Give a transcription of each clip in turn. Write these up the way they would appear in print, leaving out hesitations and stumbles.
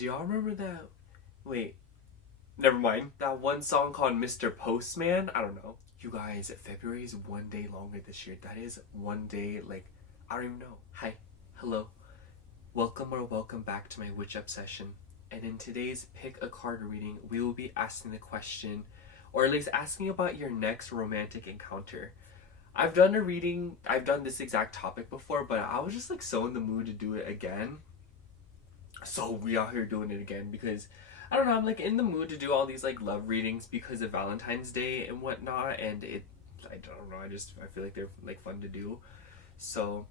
Do y'all remember that? Wait, never mind. That one song called Mr. Postman? I don't know. You guys, February is one day longer this year. That is one day, like, I don't even know. Hi. Hello. Welcome or welcome back to my witch obsession. And in today's Pick a Card reading, we will be asking the question, or at least asking about your next romantic encounter. I've done a reading, I've done this exact topic before, but I was just like so in the mood to do it again. So we out here doing it again because I don't know, I'm like in the mood to do all these like love readings because of Valentine's Day and whatnot, and I don't know, I feel like they're like fun to do. So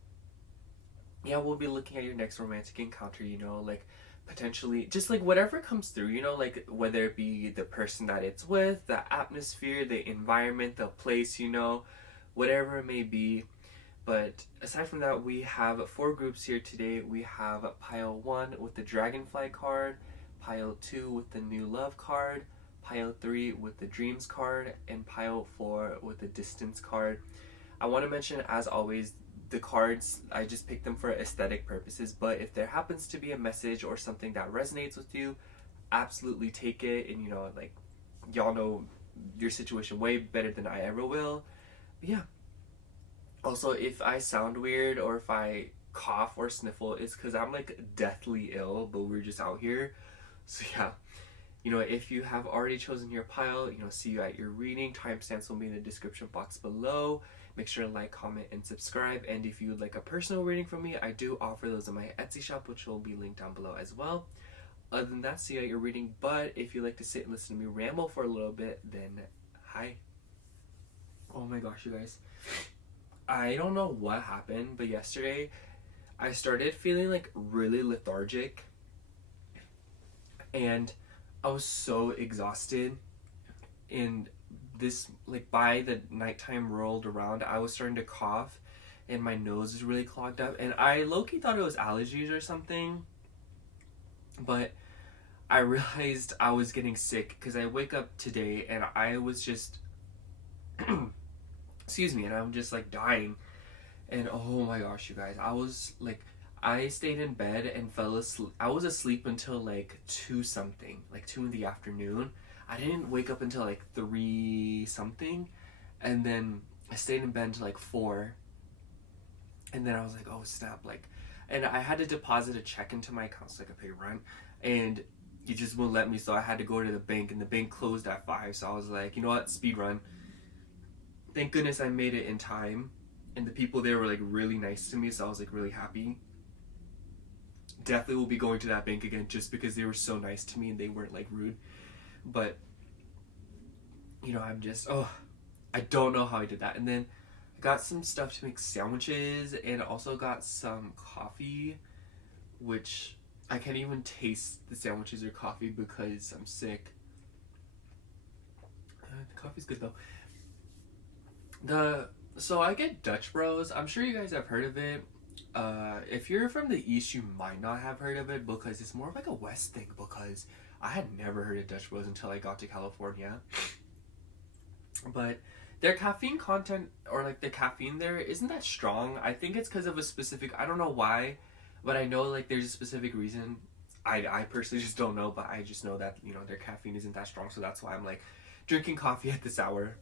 yeah, we'll be looking at your next romantic encounter, like potentially just like whatever comes through, like whether it be the person that it's with, the atmosphere, the environment, the place, whatever it may be. But aside from that, we have four groups here today. We have pile 1 with the Dragonfly card, pile 2 with the New Love card, pile 3 with the Dreams card, and pile 4 with the Distance card. I want to mention, as always, the cards, I just picked them for aesthetic purposes, but if there happens to be a message or something that resonates with you, absolutely take it. And like, y'all know your situation way better than I ever will. But yeah. Also, if I sound weird or if I cough or sniffle, it's because I'm like deathly ill, but we're just out here. So yeah, if you have already chosen your pile, see you at your reading. Timestamps will be in the description box below. Make sure to like, comment, and subscribe. And if you would like a personal reading from me, I do offer those in my Etsy shop, which will be linked down below as well. Other than that, see you at your reading. But if you like to sit and listen to me ramble for a little bit, then hi. Oh my gosh, you guys. I don't know what happened, but yesterday I started feeling like really lethargic and I was so exhausted, and this, like, by the nighttime rolled around, I was starting to cough and my nose is really clogged up, and I low-key thought it was allergies or something, but I realized I was getting sick because I wake up today and I was just excuse me, and I'm just like dying. And oh my gosh, you guys, I stayed in bed and fell asleep. I was asleep until like 2 something, like 2 in the afternoon. I didn't wake up until like 3 something, and then I stayed in bed until like 4, and then I was like, oh snap, like, and I had to deposit a check into my account so I could pay rent, and he just wouldn't let me, so I had to go to the bank, and the bank closed at 5, so I was like, you know what, speed run. Thank goodness I made it in time, and the people there were like really nice to me, so I was like really happy. Definitely will be going to that bank again just because they were so nice to me and they weren't like rude. But I'm just, I don't know how I did that. And then I got some stuff to make sandwiches and also got some coffee, which I can't even taste the sandwiches or coffee because I'm sick. The coffee's good though. So I get Dutch Bros. I'm sure you guys have heard of it. If you're from the East, you might not have heard of it because it's more of like a West thing, because I had never heard of Dutch Bros until I got to California. But their caffeine content, or like the caffeine there, isn't that strong. I think it's because of a specific, I don't know why, but I know like there's a specific reason. I personally just don't know, but I just know that, their caffeine isn't that strong, so that's why I'm like drinking coffee at this hour.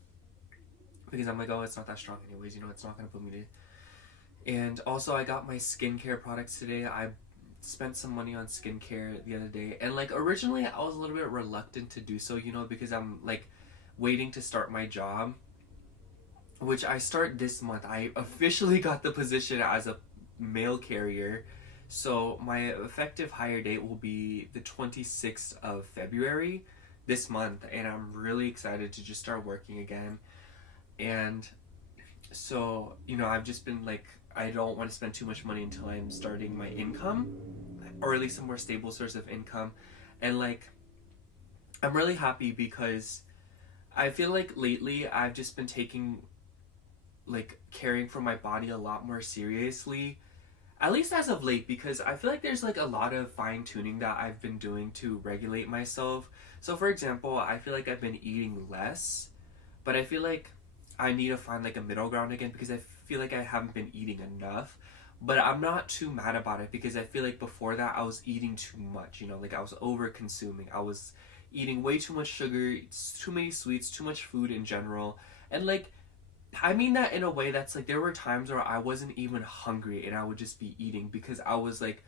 Because I'm like, oh, it's not that strong anyways, it's not going to put me to... And also, I got my skincare products today. I spent some money on skincare the other day. And, like, originally, I was a little bit reluctant to do so, because I'm, like, waiting to start my job, which I start this month. I officially got the position as a mail carrier. So, my effective hire date will be the 26th of February this month. And I'm really excited to just start working again. And so, I've just been like, I don't want to spend too much money until I'm starting my income, or at least a more stable source of income. And like, I'm really happy because I feel like lately I've just been taking, like, caring for my body a lot more seriously, at least as of late, because I feel like there's like a lot of fine tuning that I've been doing to regulate myself. So for example, I feel like I've been eating less, but I feel like I need to find like a middle ground again because I feel like I haven't been eating enough. But I'm not too mad about it because I feel like before that I was eating too much, you know, like I was over consuming. I was eating way too much sugar, too many sweets, too much food in general. And like I mean that in a way that's like there were times where I wasn't even hungry and I would just be eating because I was like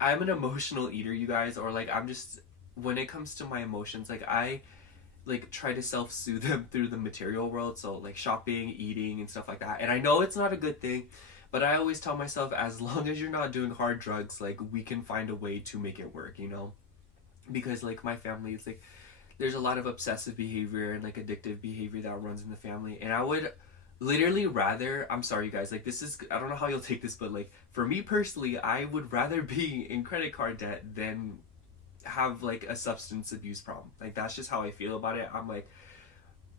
I'm an emotional eater, you guys, or like I'm just when it comes to my emotions, like I like try to self-soothe them through the material world, so like shopping, eating and stuff like that. And I know it's not a good thing, but I always tell myself as long as you're not doing hard drugs, like we can find a way to make it work, you know? Because like my family is like there's a lot of obsessive behavior and like addictive behavior that runs in the family, and I would literally rather, I'm sorry you guys, like this is, I don't know how you'll take this, but like for me personally, I would rather be in credit card debt than have like a substance abuse problem. Like that's just how I feel about it. I'm like,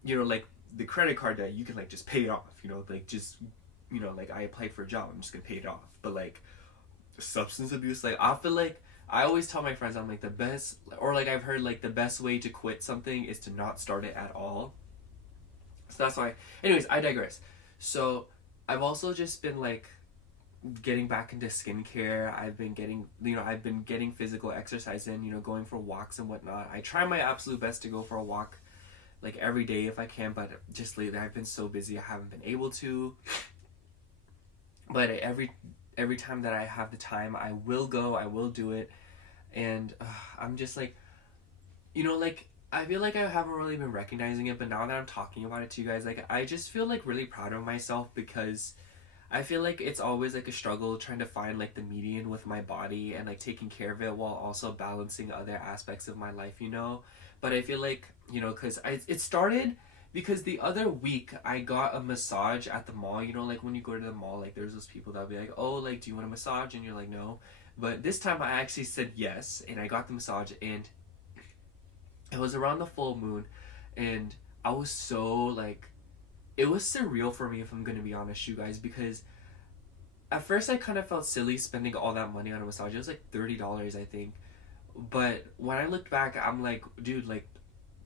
you know, like the credit card debt, you can like just pay it off, you know, like just, you know, like I applied for a job, I'm just gonna pay it off. But like substance abuse, like I feel like I always tell my friends I'm like the best, or like I've heard like the best way to quit something is to not start it at all. So that's why. Anyways, I digress. So I've also just been like getting back into skincare. I've been getting, you know, I've been getting physical exercise in, you know, going for walks and whatnot. I try my absolute best to go for a walk like every day if I can, but just lately I've been so busy I haven't been able to. But every time that I have the time, I will go. I will do it, and I'm just like, you know, like I feel like I haven't really been recognizing it, but now that I'm talking about it to you guys, like I just feel like really proud of myself because I feel like it's always like a struggle trying to find like the median with my body and like taking care of it while also balancing other aspects of my life, you know. But I feel like, you know, because it started because the other week I got a massage at the mall. You know, like when you go to the mall, like there's those people that'll be like, oh, like do you want a massage? And you're like, no. But this time I actually said yes, and I got the massage, and it was around the full moon, and I was so like, it was surreal for me if I'm gonna be honest, you guys, because at first I kind of felt silly spending all that money on a massage. It was like $30, I think. But when I looked back, I'm like, dude, like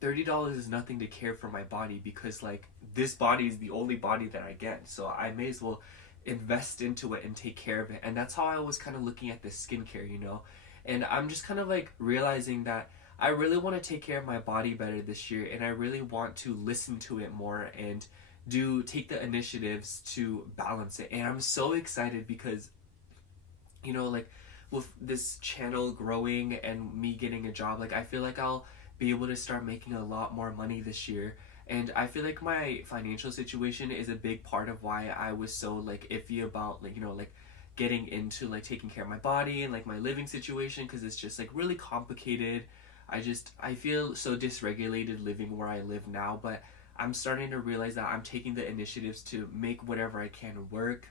$30 is nothing to care for my body because like this body is the only body that I get. So I may as well invest into it and take care of it. And that's how I was kind of looking at this skincare, you know. And I'm just kind of like realizing that I really want to take care of my body better this year, and I really want to listen to it more and do take the initiatives to balance it. And I'm so excited because, you know, like with this channel growing and me getting a job, like I feel like I'll be able to start making a lot more money this year. And I feel like my financial situation is a big part of why I was so like iffy about like, you know, like getting into like taking care of my body and like my living situation, because it's just like really complicated. I feel so dysregulated living where I live now, but I'm starting to realize that I'm taking the initiatives to make whatever I can work.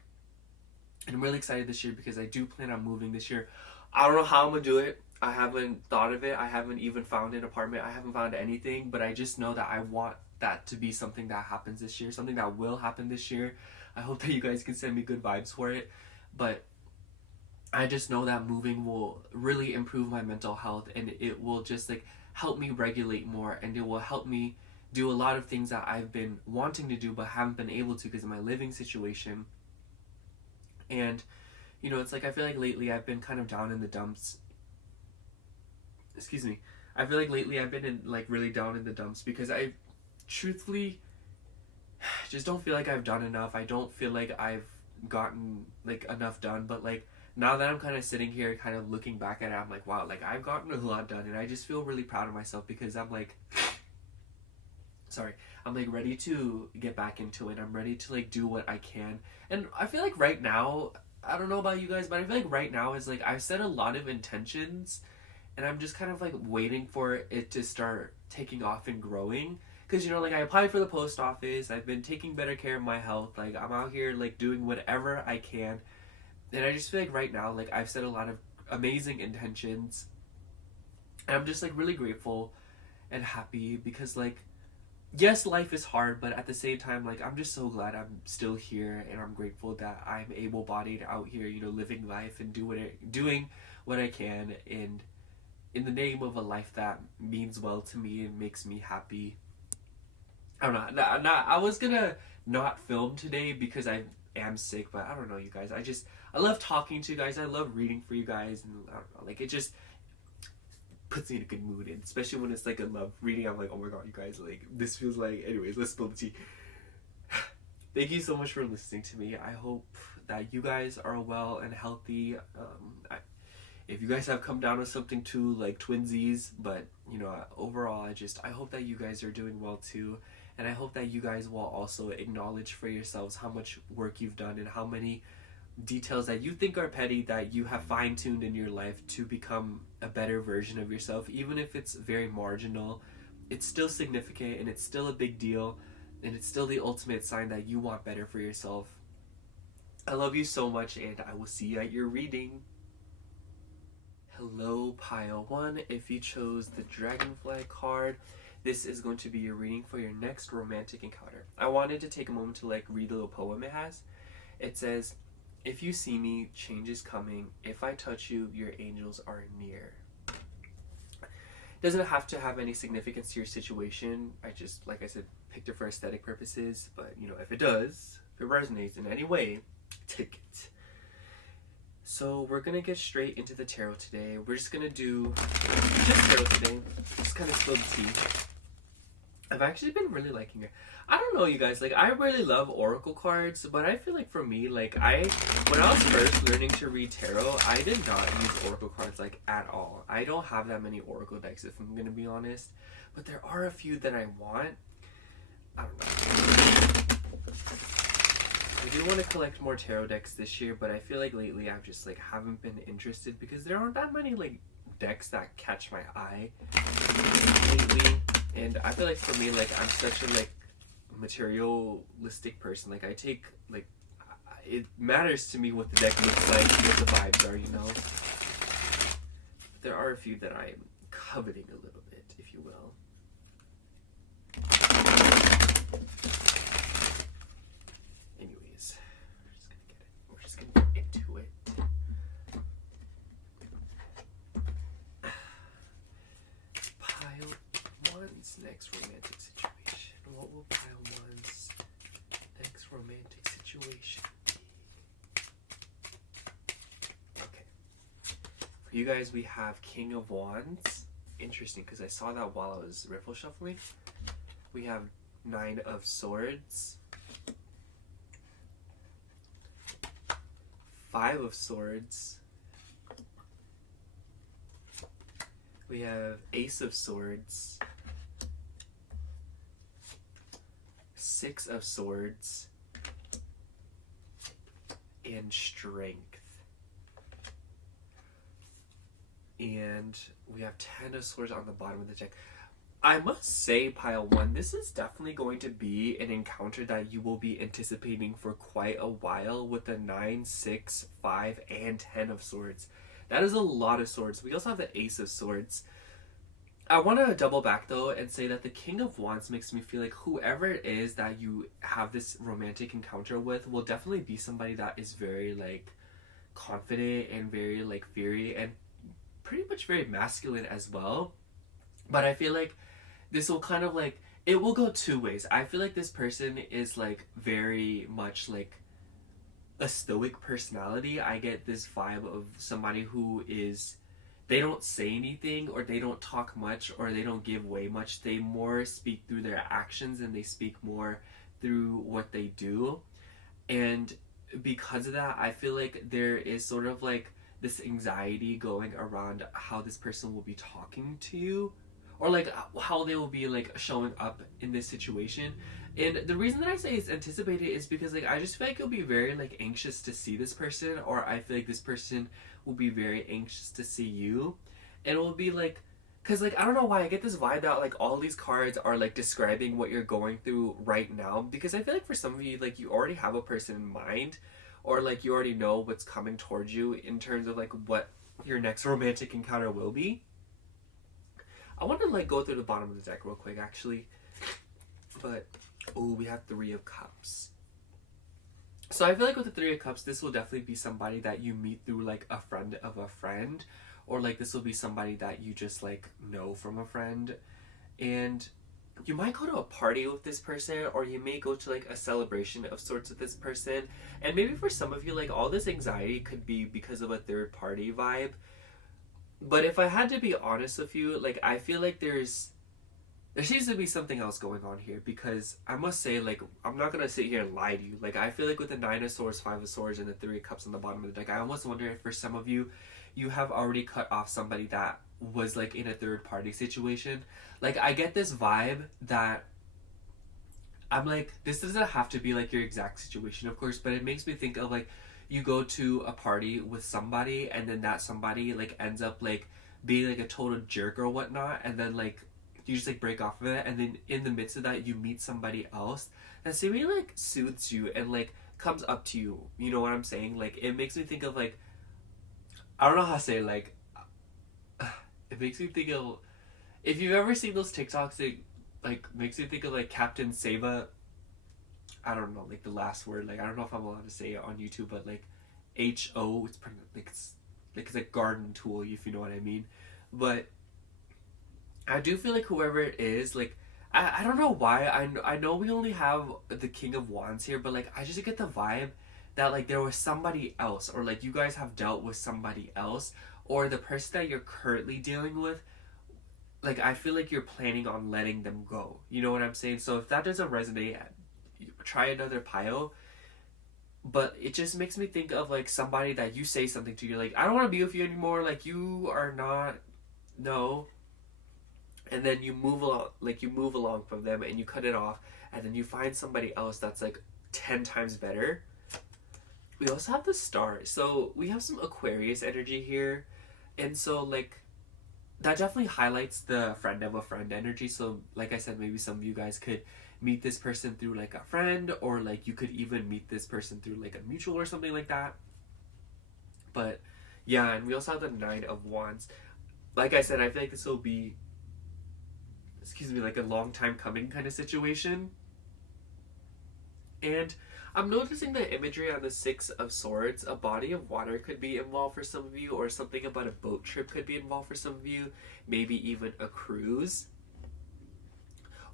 And I'm really excited this year because I do plan on moving this year. I don't know how I'm gonna do it. I haven't thought of it. I haven't even found an apartment. I haven't found anything, but I just know that I want that to be something that happens this year, something that will happen this year. I hope that you guys can send me good vibes for it. But I just know that moving will really improve my mental health, and it will just like help me regulate more, and it will help me do a lot of things that I've been wanting to do but haven't been able to because of my living situation. And you know, it's like I feel like lately I've been kind of down in the dumps. Excuse me. I feel like lately I've been in like really down in the dumps because I truthfully just don't feel like I've done enough. I don't feel like I've gotten like enough done, but like now that I'm kind of sitting here kind of looking back at it, I'm like, wow, like I've gotten a lot done, and I just feel really proud of myself because I'm like sorry, I'm like ready to get back into it. I'm ready to like do what I can. And I feel like right now, I don't know about you guys, but I feel like right now is like I've set a lot of intentions, and I'm just kind of like waiting for it to start taking off and growing. Because, you know, like I applied for the post office, I've been taking better care of my health, like I'm out here like doing whatever I can. And I just feel like right now, like I've set a lot of amazing intentions, and I'm just like really grateful and happy because like yes, life is hard, but at the same time, like I'm just so glad I'm still here, and I'm grateful that I'm able-bodied out here, you know, living life and doing what I can in the name of a life that means well to me and makes me happy. I don't know. I was gonna not film today because I am sick, but I don't know, you guys. I love talking to you guys. I love reading for you guys, and I don't know, like it just puts me in a good mood, and especially when it's like a love reading, I'm like, oh my god, you guys, like this feels like. Anyways, let's spill the tea. Thank you so much for listening to me. I hope that you guys are well and healthy. If you guys have come down with something too, like twinsies, but you know, overall, I hope that you guys are doing well too, and I hope that you guys will also acknowledge for yourselves how much work you've done and how many details that you think are petty that you have fine-tuned in your life to become a better version of yourself. Even if it's very marginal, it's still significant and it's still a big deal, and it's still the ultimate sign that you want better for yourself. I love you so much, and I will see you at your reading. Hello, pile 1. If you chose the Dragonfly card, this is going to be your reading for your next romantic encounter. I wanted to take a moment to like read the little poem it has. It says, "If you see me, change is coming. If I touch you, your angels are near." It doesn't have to have any significance to your situation. I just, like I said, picked it for aesthetic purposes. But, you know, if it does, if it resonates in any way, take it. So we're going to get straight into the tarot today. We're just going to do just tarot today. Just kind of spill the tea. I've actually been really liking it. I don't know, you guys, like, I really love oracle cards, but I feel like for me, like, when I was first learning to read tarot, I did not use oracle cards, like, at all. I don't have that many oracle decks, if I'm gonna be honest, but there are a few that I want. I don't know. I do want to collect more tarot decks this year, but I feel like lately I've just, like, haven't been interested because there aren't that many, like, decks that catch my eye lately. And I feel like for me, like, I'm such a, like, materialistic person. Like, I take, like, it matters to me what the deck looks like, what the vibes are, you know? But there are a few that I'm coveting a little bit, if you will. Anyways, we're just gonna get into it. Pile 1's next romantic situation. What will pile 1's next romantic situation be? Okay. For you guys, we have King of Wands. Interesting, because I saw that while I was riffle shuffling. We have 9 of Swords. 5 of Swords. We have Ace of Swords. 6 of Swords. And Strength. And we have 10 of Swords on the bottom of the deck. I must say, pile 1, this is definitely going to be an encounter that you will be anticipating for quite a while with the 9, 6, 5, and 10 of Swords. That is a lot of swords. We also have the Ace of Swords. I want to double back though and say that the King of Wands makes me feel like whoever it is that you have this romantic encounter with will definitely be somebody that is very like confident and very like fiery and pretty much very masculine as well. But I feel like this will kind of like, it will go two ways. I feel like this person is like very much like a stoic personality. I get this vibe of somebody who is, they don't say anything or they don't talk much or they don't give way much. They more speak through their actions and they speak more through what they do. And because of that, I feel like there is sort of like this anxiety going around how this person will be talking to you or like how they will be like showing up in this situation. And the reason that I say it's anticipated is because like I just feel like you'll be very like anxious to see this person, or I feel like this person will be very anxious to see you. And it will be like, cause like I don't know why I get this vibe that like all these cards are like describing what you're going through right now, because I feel like for some of you like you already have a person in mind, or like you already know what's coming towards you in terms of like what your next romantic encounter will be. I want to like go through the bottom of the deck real quick actually, but oh, we have 3 of Cups. So I feel like with the 3 of Cups, this will definitely be somebody that you meet through like a friend of a friend, or like this will be somebody that you just like know from a friend. And you might go to a party with this person, or you may go to like a celebration of sorts with this person. And maybe for some of you, like all this anxiety could be because of a third party vibe. But if I had to be honest with you, like I feel like there seems to be something else going on here, because I must say, like, I'm not gonna sit here and lie to you. Like, I feel like with the Nine of Swords, Five of Swords, and the Three of Cups on the bottom of the deck, I almost wonder if for some of you, you have already cut off somebody that was like in a third party situation. Like, I get this vibe that I'm like, this doesn't have to be like your exact situation, of course, but it makes me think of like you go to a party with somebody, and then that somebody like ends up like being like a total jerk or whatnot, and then like you just like break off of it, and then in the midst of that you meet somebody else that seemingly like soothes you and like comes up to you. You know what I'm saying? Like it makes me think of like, I don't know how to say it, like it makes me think of, if you've ever seen those TikToks, it like makes me think of like Captain Saba. I don't know, like the last word. Like I don't know if I'm allowed to say it on YouTube, but like HO. It's pretty, like it's a garden tool, if you know what I mean. But I do feel like whoever it is, like I don't know why. I know we only have the King of Wands here, but like I just get the vibe that like there was somebody else, or like you guys have dealt with somebody else, or the person that you're currently dealing with, like I feel like you're planning on letting them go. You know what I'm saying? So if that doesn't resonate, try another pile. But it just makes me think of like somebody that you say something to, you're like, I don't want to be with you anymore, like you are not, no, and then you move along, like you move along from them and you cut it off, and then you find somebody else that's like 10 times better. We also have the Star, so we have some Aquarius energy here, and so like that definitely highlights the friend of a friend energy. So like I said, maybe some of you guys could meet this person through like a friend, or like you could even meet this person through like a mutual or something like that. But yeah, and we also have the Nine of Wands. Like I said, I feel like this will be, excuse me, like a long time coming kind of situation. And I'm noticing the imagery on the Six of Swords. A body of water could be involved for some of you, or something about a boat trip could be involved for some of you, maybe even a cruise.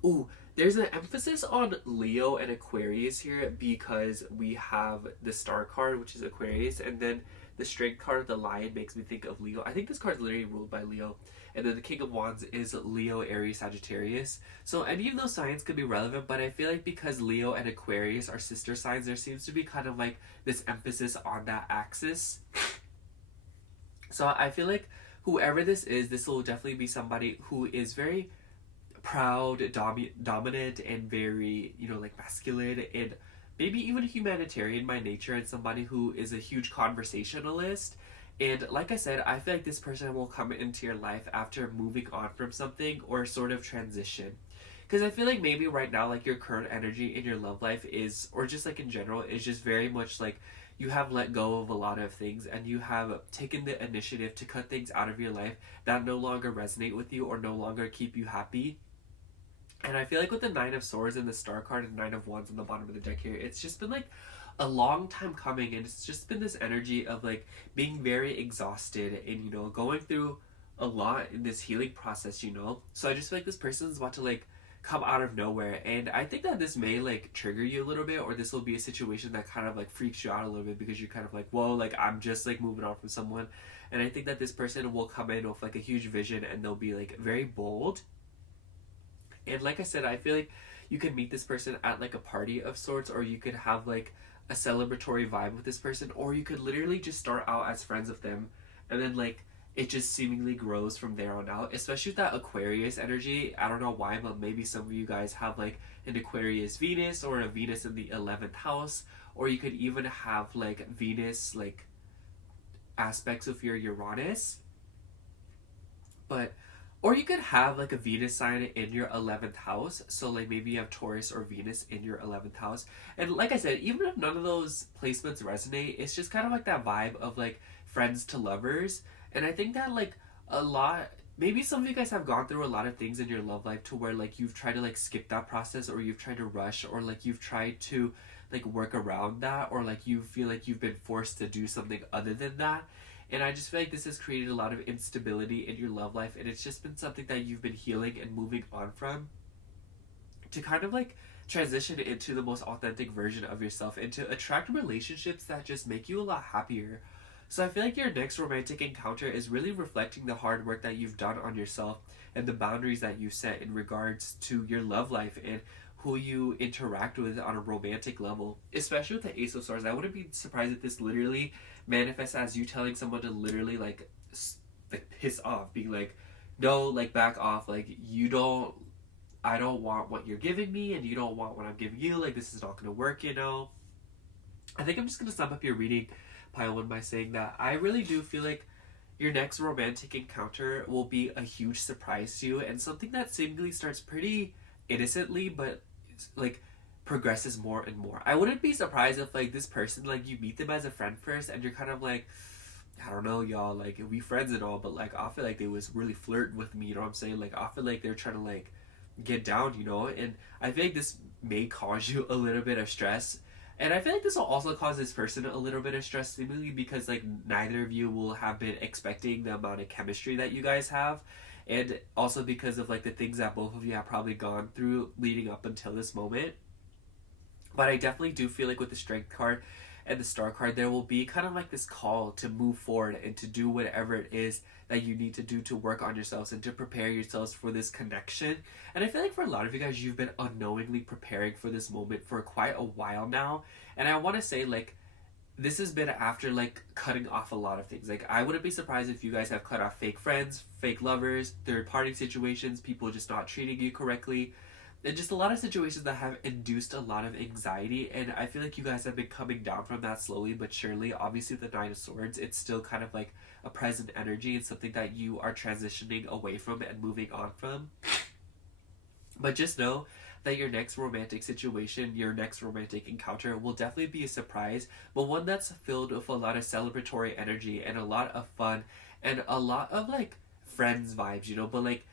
Ooh, there's an emphasis on Leo and Aquarius here, because we have the Star card, which is Aquarius, and then the Strength card, the Lion, makes me think of Leo. I think this card is literally ruled by Leo. And then the King of Wands is Leo, Aries, Sagittarius. So any of those signs could be relevant, but I feel like because Leo and Aquarius are sister signs, there seems to be kind of like this emphasis on that axis. So I feel like whoever this will definitely be somebody who is very proud, dominant, and very, you know, like masculine, and maybe even humanitarian by nature, and somebody who is a huge conversationalist. And like I said, I feel like this person will come into your life after moving on from something, or sort of transition. Because I feel like maybe right now, like your current energy in your love life is, or just like in general, is just very much like you have let go of a lot of things, and you have taken the initiative to cut things out of your life that no longer resonate with you or no longer keep you happy. And I feel like with the Nine of Swords and the Star card and Nine of Wands on the bottom of the deck here, it's just been like a long time coming, and it's just been this energy of like being very exhausted and, you know, going through a lot in this healing process, you know. So I just feel like this person is about to like come out of nowhere, and I think that this may like trigger you a little bit, or this will be a situation that kind of like freaks you out a little bit, because you're kind of like, whoa, like I'm just like moving on from someone. And I think that this person will come in with like a huge vision, and they'll be like very bold. And like I said, I feel like you could meet this person at like a party of sorts, or you could have like a celebratory vibe with this person, or you could literally just start out as friends with them, and then like it just seemingly grows from there on out. Especially with that Aquarius energy, I don't know why, but maybe some of you guys have like an Aquarius Venus, or a Venus in the 11th house, or you could even have like Venus like aspects of your Uranus. But or you could have like a Venus sign in your 11th house. So like maybe you have Taurus or Venus in your 11th house. And like I said, even if none of those placements resonate, it's just kind of like that vibe of like friends to lovers. And I think that like a lot, maybe some of you guys have gone through a lot of things in your love life to where like you've tried to like skip that process, or you've tried to rush, or like you've tried to like work around that, or like you feel like you've been forced to do something other than that. And I just feel like this has created a lot of instability in your love life, and it's just been something that you've been healing and moving on from. to kind of like transition into the most authentic version of yourself and to attract relationships that just make you a lot happier. So I feel like your next romantic encounter is really reflecting the hard work that you've done on yourself and the boundaries that you set in regards to your love life and who you interact with on a romantic level. Especially with the Ace of Swords, I wouldn't be surprised if this literally manifests as you telling someone to literally like piss off, being like, no, like back off, like you don't, I don't want what you're giving me and you don't want what I'm giving you, like this is not going to work, you know. I think I'm just going to sum up your reading, Pile 1, by saying that I really do feel like your next romantic encounter will be a huge surprise to you and something that seemingly starts pretty innocently but like progresses more and more. I wouldn't be surprised if like this person, like you meet them as a friend first and you're kind of like, I don't know, y'all, like we friends and all, but like I feel like they was really flirting with me, you know what I'm saying? Like I feel like they're trying to like get down, you know, and I feel like this may cause you a little bit of stress. And I feel like this will also cause this person a little bit of stress simply because like neither of you will have been expecting the amount of chemistry that you guys have. And also because of like the things that both of you have probably gone through leading up until this moment. But I definitely do feel like with the Strength card and the Star card, there will be kind of like this call to move forward and to do whatever it is that you need to do to work on yourselves and to prepare yourselves for this connection. And I feel like for a lot of you guys, you've been unknowingly preparing for this moment for quite a while now. And I want to say, like, this has been after like cutting off a lot of things. Like I wouldn't be surprised if you guys have cut off fake friends, fake lovers, third party situations, people just not treating you correctly, and just a lot of situations that have induced a lot of anxiety. And I feel like you guys have been coming down from that slowly but surely. Obviously with the Nine of Swords, it's still kind of like a present energy and something that you are transitioning away from and moving on from. But just know that your next romantic situation, your next romantic encounter will definitely be a surprise, but one that's filled with a lot of celebratory energy and a lot of fun and a lot of like friends vibes, you know. But like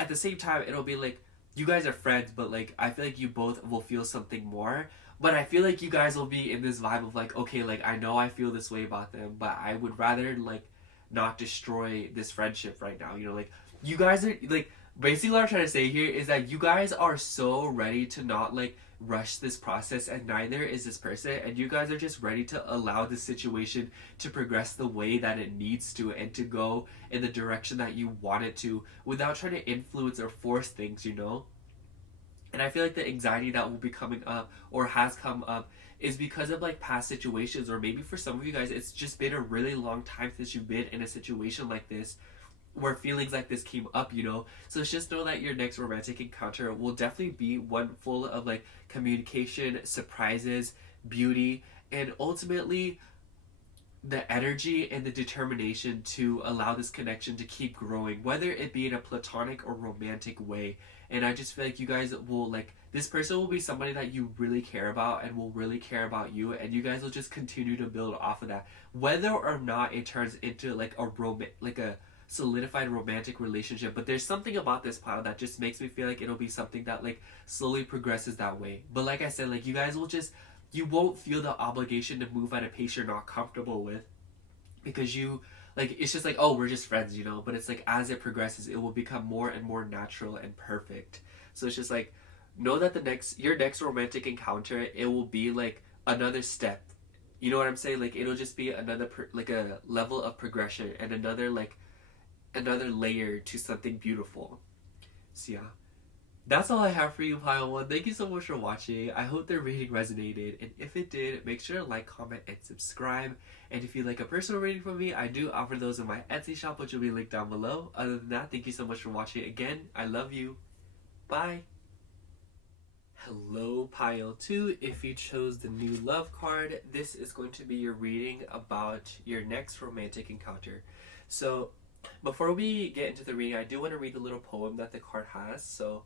at the same time, it'll be like you guys are friends, but like I feel like you both will feel something more. But I feel like you guys will be in this vibe of like, okay, like I know I feel this way about them, but I would rather like not destroy this friendship right now. You know, like you guys are like basically what I'm trying to say here is that you guys are so ready to not like rush this process, and neither is this person, and you guys are just ready to allow the situation to progress the way that it needs to and to go in the direction that you want it to without trying to influence or force things, you know. And I feel like the anxiety that will be coming up or has come up is because of like past situations, or maybe for some of you guys it's just been a really long time since you've been in a situation like this where feelings like this came up, you know. So just know that your next romantic encounter will definitely be one full of like communication, surprises, beauty, and ultimately the energy and the determination to allow this connection to keep growing, whether it be in a platonic or romantic way. And I just feel like you guys will like, this person will be somebody that you really care about and will really care about you, and you guys will just continue to build off of that, whether or not it turns into like a solidified romantic relationship. But there's something about this pile that just makes me feel like it'll be something that like slowly progresses that way. But like I said, like you guys will just, you won't feel the obligation to move at a pace you're not comfortable with, because you like, it's just like, oh, we're just friends, you know. But it's like as it progresses, it will become more and more natural and perfect. So it's just like, know that your next romantic encounter, it will be like another step, you know what I'm saying? Like it'll just be another like a level of progression and another layer to something beautiful. So yeah, that's all I have for you, Pile 1. Thank you so much for watching. I hope the reading resonated, and if it did, make sure to like, comment, and subscribe. And if you'd like a personal reading from me, I do offer those in my Etsy shop, which will be linked down below. Other than that, thank you so much for watching. Again, I love you. Bye. Hello, Pile 2. If you chose the new love card, this is going to be your reading about your next romantic encounter. So before we get into the reading, I do want to read the little poem that the card has. So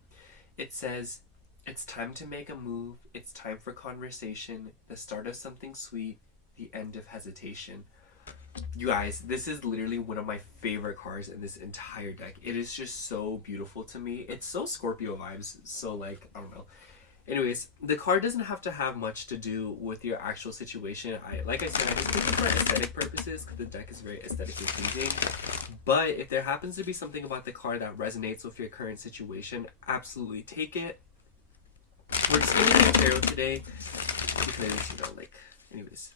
it says, "It's time to make a move. It's time for conversation. The start of something sweet. The end of hesitation." You guys, this is literally one of my favorite cards in this entire deck. It is just so beautiful to me. It's so Scorpio vibes. So like, I don't know. Anyways, the card doesn't have to have much to do with your actual situation. Like I said, I just picked it for aesthetic purposes because the deck is very aesthetically pleasing. But if there happens to be something about the card that resonates with your current situation, absolutely take it. we're just gonna do tarot today because, anyways.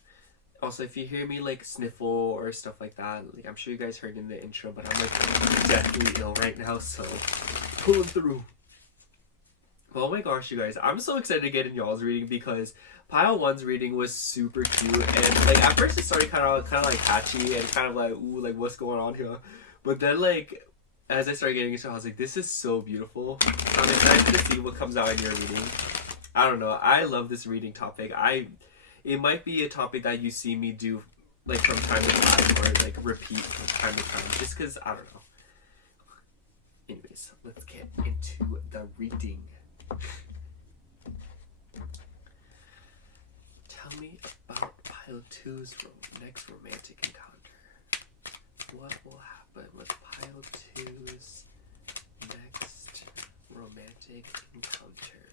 Also, if you hear me, sniffle or stuff like that, I'm sure you guys heard in the intro, but I'm, deathly ill right now, so pulling through. Oh my gosh, you guys, I'm so excited to get in y'all's reading because Pile 1's reading was super cute, and, at first it started kind of hatchy and kind of ooh, what's going on here? But then, as I started getting into it, I was like, this is so beautiful. I'm excited to see what comes out in your reading. I don't know, I love this reading topic. It might be a topic that you see me do, from time to time, or, repeat from time to time, just because, I don't know. Anyways, let's get into the reading. Tell me about Pile 2's next romantic encounter. What will happen with Pile 2's next romantic encounter?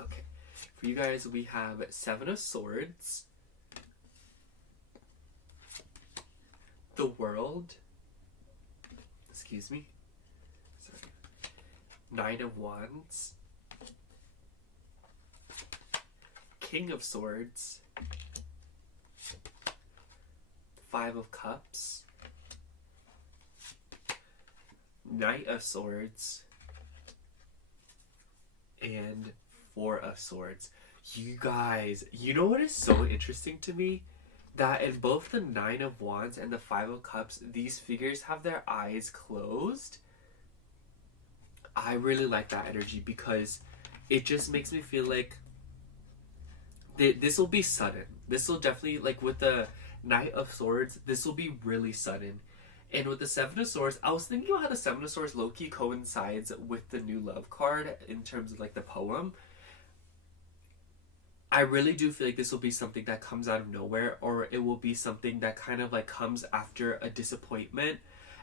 Okay. For you guys, we have 7 of Swords, the World, excuse me, sorry, 9 of Wands, King of Swords, 5 of Cups, Knight of Swords, and 4 of Swords. You guys, you know what is so interesting to me? That in both the 9 of Wands and the 5 of Cups, these figures have their eyes closed. I really like that energy because it just makes me feel like this will be sudden. This will definitely, with the Knight of Swords, this will be really sudden. And with the 7 of Swords, I was thinking about how the 7 of Swords low-key coincides with the New Love card in terms of the poem. I really do feel like this will be something that comes out of nowhere, or it will be something that kind of comes after a disappointment.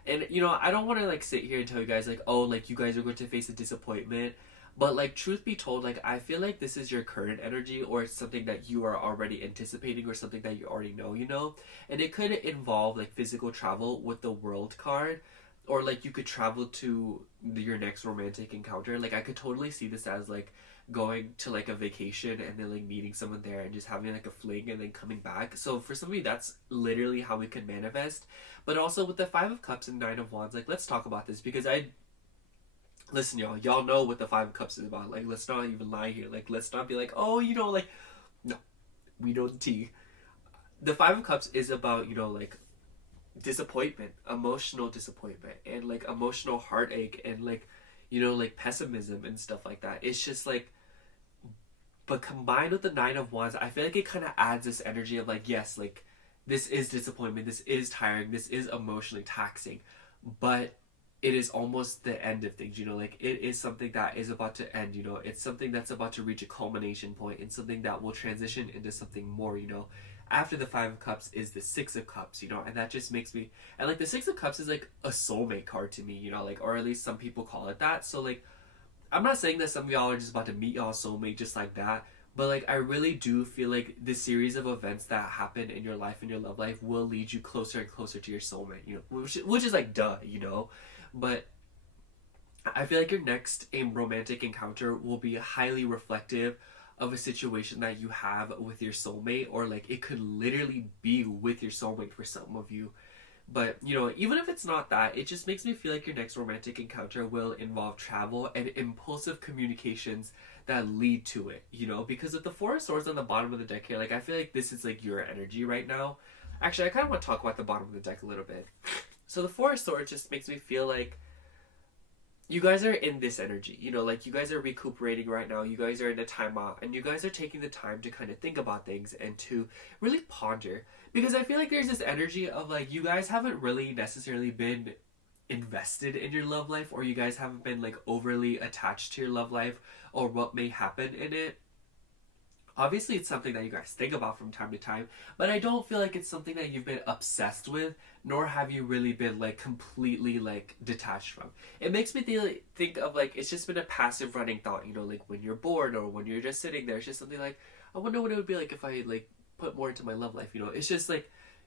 And I don't want to sit here and tell you guys oh, you guys are going to face a disappointment, but truth be told, I feel like this is your current energy, or it's something that you are already anticipating, or something that you already know, and it could involve physical travel with the World card, or you could travel to your next romantic encounter. I could totally see this as going to a vacation and then meeting someone there and just having a fling and then coming back. So for some of you, that's literally how we can manifest. But also with the 5 of Cups and 9 of Wands, let's talk about this, because listen, y'all know what the 5 of Cups is about. Let's not even lie here. Let's not be oh, no, we know the tea. The 5 of Cups is about, disappointment, emotional disappointment, and emotional heartache, and pessimism and stuff like that. It's just but combined with the 9 of Wands, I feel like it kind of adds this energy of yes, this is disappointment, this is tiring, this is emotionally taxing, but it is almost the end of things, it is something that is about to end, it's something that's about to reach a culmination point, and something that will transition into something more, After the 5 of Cups is the 6 of Cups, and that just makes me, and the 6 of Cups is a soulmate card to me, or at least some people call it that. So I'm not saying that some of y'all are just about to meet y'all soulmate just like that, but I really do feel the series of events that happen in your life and your love life will lead you closer and closer to your soulmate, which is duh, but I feel your next romantic encounter will be highly reflective of a situation that you have with your soulmate, or it could literally be with your soulmate for some of you. But even if it's not that, it just makes me feel your next romantic encounter will involve travel and impulsive communications that lead to it, because with the 4 of Swords on the bottom of the deck here, I feel this is your energy right now. Actually, I kind of want to talk about the bottom of the deck a little bit. So the 4 of Swords just makes me feel you guys are in this energy, you guys are recuperating right now, you guys are in a timeout, and you guys are taking the time to kind of think about things and to really ponder, because I feel there's this energy of you guys haven't really necessarily been invested in your love life, or you guys haven't been overly attached to your love life or what may happen in it. Obviously, it's something that you guys think about from time to time, but I don't feel it's something that you've been obsessed with, nor have you really been completely detached from. It makes me think of it's just been a passive running thought, when you're bored or when you're just sitting there. It's just something I wonder what it would be if I put more into my love life. It's just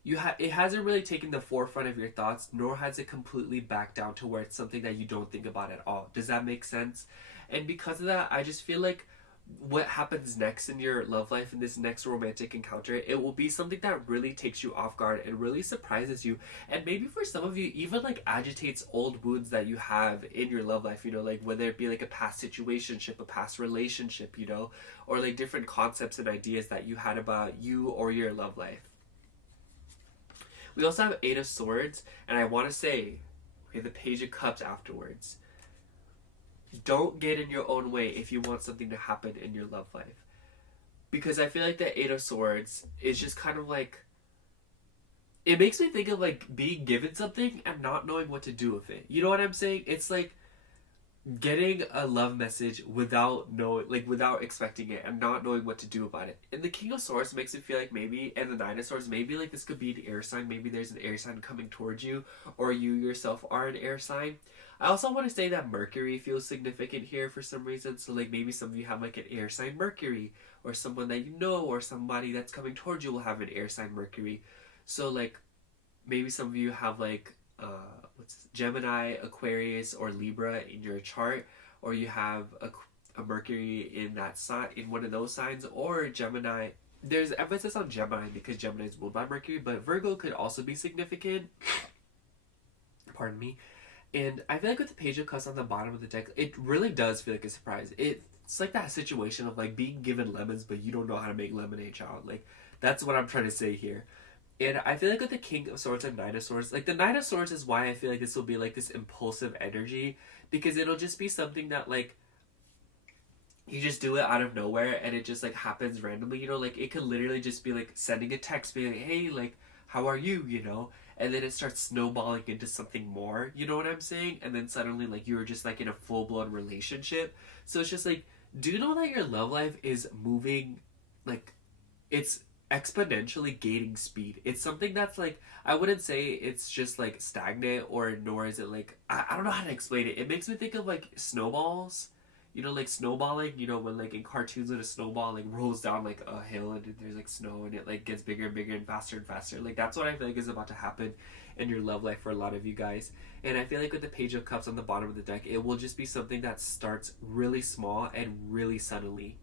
it hasn't really taken the forefront of your thoughts, nor has it completely backed down to where it's something that you don't think about at all. Does that make sense? And because of that, I just feel like what happens next in your love life, in this next romantic encounter, it will be something that really takes you off guard and really surprises you, and maybe for some of you even like agitates old wounds that you have in your love life, you know, like whether it be like a past situationship, a past relationship, you know, or like different concepts and ideas that you had about you or your love life. We also have Eight of Swords, and I want to say, okay, the Page of Cups afterwards. Don't get in your own way if you want something to happen in your love life. Because I feel like the Eight of Swords is just kind of like, it makes me think of like being given something and not knowing what to do with it. You know what I'm saying? It's like getting a love message without knowing, like without expecting it and not knowing what to do about it. And the King of Swords makes me feel like maybe, and the Nine of Swords, maybe like this could be an air sign. Maybe there's an air sign coming towards you, or you yourself are an air sign. I also want to say that Mercury feels significant here for some reason. So like maybe some of you have like an air sign Mercury, or someone that you know, or somebody that's coming towards you will have an air sign Mercury. So like maybe some of you have like Gemini, Aquarius, or Libra in your chart, or you have a Mercury in that sign, in one of those signs, or Gemini. There's emphasis on Gemini because Gemini is ruled by Mercury, but Virgo could also be significant. Pardon me. And I feel like with the Page of Cups on the bottom of the deck, it really does feel like a surprise. It's like that situation of like being given lemons, but you don't know how to make lemonade, child. Like, that's what I'm trying to say here. And I feel like with the King of Swords and Knight of Swords, like the Knight of Swords is why I feel like this will be like this impulsive energy, because it'll just be something that like you just do it out of nowhere and it just like happens randomly, you know, like it could literally just be like sending a text being like, hey, like, how are you, you know, and then it starts snowballing into something more, you know what I'm saying? And then suddenly like you're just like in a full-blown relationship. So it's just like, do you know that your love life is moving, like it's exponentially gaining speed? It's something that's like, I wouldn't say it's just like stagnant, or nor is it like, I don't know how to explain it. It makes me think of like snowballs, you know, like snowballing, you know, when like in cartoons when a snowball like rolls down like a hill and there's like snow and it like gets bigger and bigger and faster, like that's what I feel like is about to happen in your love life for a lot of you guys. And I feel like with the Page of Cups on the bottom of the deck, it will just be something that starts really small and really suddenly.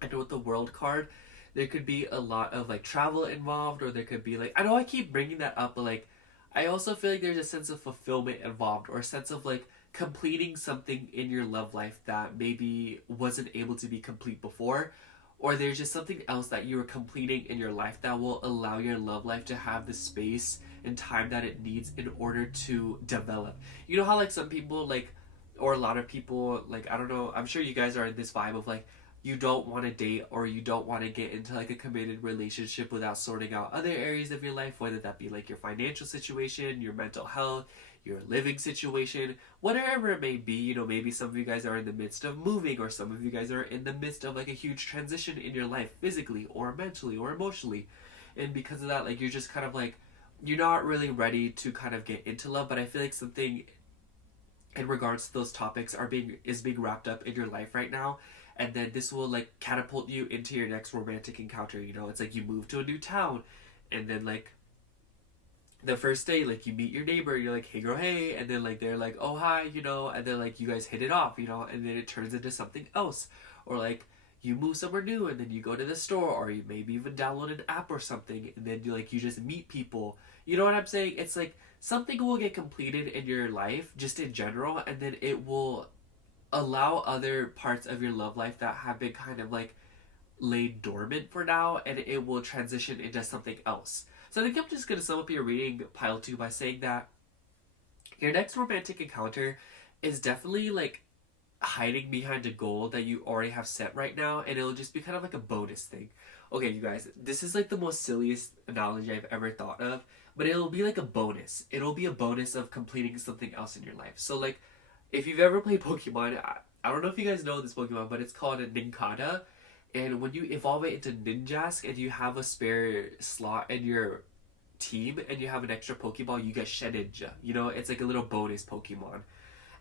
And with the World card, there could be a lot of like travel involved, or there could be like, I know I keep bringing that up, but like I also feel like there's a sense of fulfillment involved, or a sense of like completing something in your love life that maybe wasn't able to be complete before, or there's just something else that you are completing in your life that will allow your love life to have the space and time that it needs in order to develop. You know how like some people like, or a lot of people, like I don't know, I'm sure you guys are in this vibe of like, you don't want to date or you don't want to get into like a committed relationship without sorting out other areas of your life, whether that be like your financial situation, your mental health, your living situation, whatever it may be. You know, maybe some of you guys are in the midst of moving, or some of you guys are in the midst of like a huge transition in your life, physically or mentally or emotionally. And because of that, like you're just kind of like, you're not really ready to kind of get into love. But I feel like something in regards to those topics is being wrapped up in your life right now, and then this will like catapult you into your next romantic encounter. You know, it's like you move to a new town, and then like the first day, like you meet your neighbor, you're like, hey girl, hey, and then like they're like, oh hi, you know, and then like you guys hit it off, you know, and then it turns into something else. Or like you move somewhere new and then you go to the store, or you maybe even download an app or something, and then you just meet people. You know what I'm saying? It's like something will get completed in your life just in general, and then it will allow other parts of your love life that have been kind of like laid dormant for now, and it will transition into something else. So I think I'm just going to sum up your reading, pile 2, by saying that your next romantic encounter is definitely like hiding behind a goal that you already have set right now, and it'll just be kind of like a bonus thing. Okay, you guys, this is like the most silliest analogy I've ever thought of, but it'll be like a bonus. It'll be a bonus of completing something else in your life. So like, if you've ever played Pokemon, I don't know if you guys know this Pokemon, but it's called a Nincada. And when you evolve it into Ninjask and you have a spare slot in your team and you have an extra Pokeball, you get Shedinja. You know, it's like a little bonus Pokemon.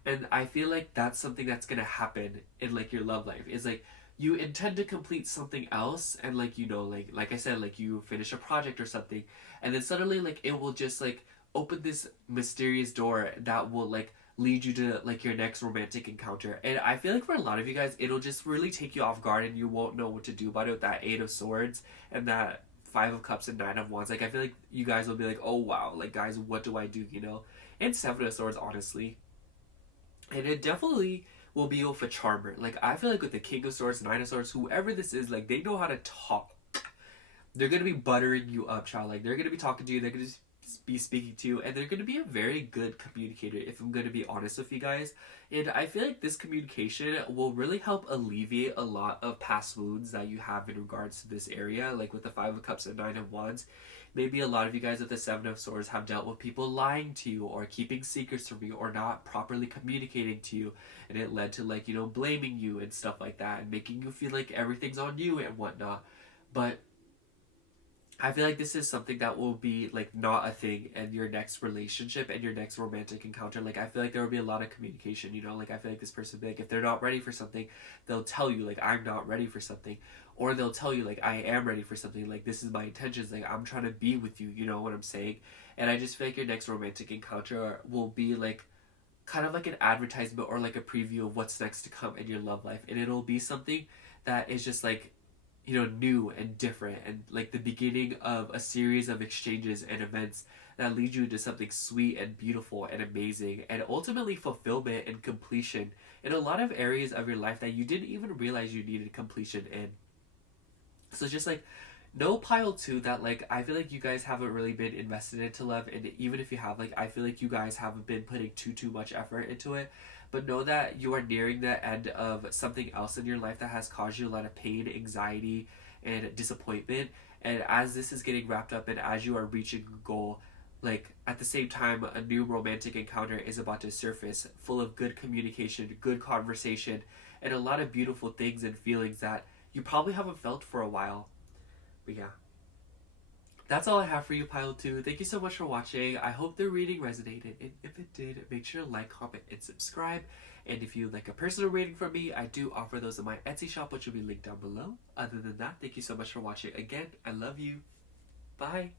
And I feel like that's something that's gonna happen in like your love life. Is like you intend to complete something else, and like, you know, like I said, like you finish a project or something, and then suddenly like it will just like open this mysterious door that will like lead you to like your next romantic encounter. And I feel like for a lot of you guys, it'll just really take you off guard and you won't know what to do about it with that 8 of Swords and that 5 of Cups and 9 of Wands. Like I feel like you guys will be like, oh wow, like guys, what do I do, you know? And 7 of Swords, honestly. And it definitely will be with a charmer. Like I feel like with the King of Swords, 9 of Swords, whoever this is, like they know how to talk. They're gonna be buttering you up, child. Like they're gonna be talking to you. They're gonna be speaking to you, and they're gonna be a very good communicator. If I'm gonna be honest with you guys, and I feel like this communication will really help alleviate a lot of past wounds that you have in regards to this area. Like with the 5 of Cups and 9 of Wands, maybe a lot of you guys with the 7 of Swords have dealt with people lying to you or keeping secrets from you or not properly communicating to you, and it led to like, you know, blaming you and stuff like that and making you feel like everything's on you and whatnot. But I feel like this is something that will be like not a thing in your next relationship and your next romantic encounter. Like I feel like there will be a lot of communication, you know, like I feel like this person will be like, if they're not ready for something, they'll tell you like, I'm not ready for something, or they'll tell you like, I am ready for something, like this is my intentions, like I'm trying to be with you, you know what I'm saying? And I just feel like your next romantic encounter will be like kind of like an advertisement or like a preview of what's next to come in your love life, and it'll be something that is just like, you know, new and different, and like the beginning of a series of exchanges and events that lead you to something sweet and beautiful and amazing, and ultimately fulfillment and completion in a lot of areas of your life that you didn't even realize you needed completion in. So just like, no pile 2 that like I feel like you guys haven't really been invested into love, and even if you have, like I feel like you guys haven't been putting too much effort into it. But know that you are nearing the end of something else in your life that has caused you a lot of pain, anxiety, and disappointment. And as this is getting wrapped up and as you are reaching a goal, like at the same time, a new romantic encounter is about to surface, full of good communication, good conversation, and a lot of beautiful things and feelings that you probably haven't felt for a while. But yeah, that's all I have for you, Pile 2. Thank you so much for watching. I hope the reading resonated, and if it did, make sure to like, comment, and subscribe. And if you'd like a personal rating from me, I do offer those in my Etsy shop, which will be linked down below. Other than that, thank you so much for watching. Again, I love you. Bye.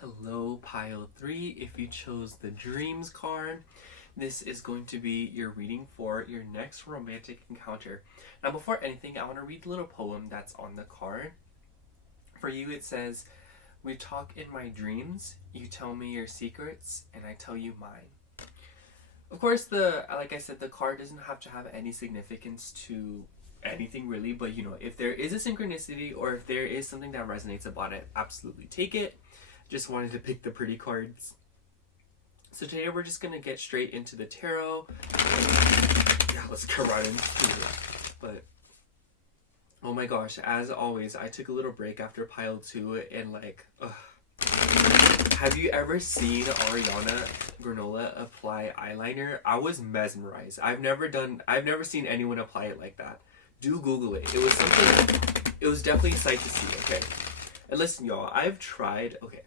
Hello, Pile 3. If you chose the Dreams card, this is going to be your reading for your next romantic encounter. Now, before anything, I want to read the little poem that's on the card. For you, it says, "We talk in my dreams, you tell me your secrets, and I tell you mine." Of course, like I said, the card doesn't have to have any significance to anything really, but you know, if there is a synchronicity or if there is something that resonates about it, absolutely take it. Just wanted to pick the pretty cards. So today we're just going to get straight into the tarot. Yeah, let's get right into it. But oh my gosh, as always, I took a little break after Pile 2 and like, ugh. Have you ever seen Ariana Granola apply eyeliner? I was mesmerized. I've never seen anyone apply it like that. Do Google it. It was definitely a sight to see, okay? And listen, y'all, I've tried, okay,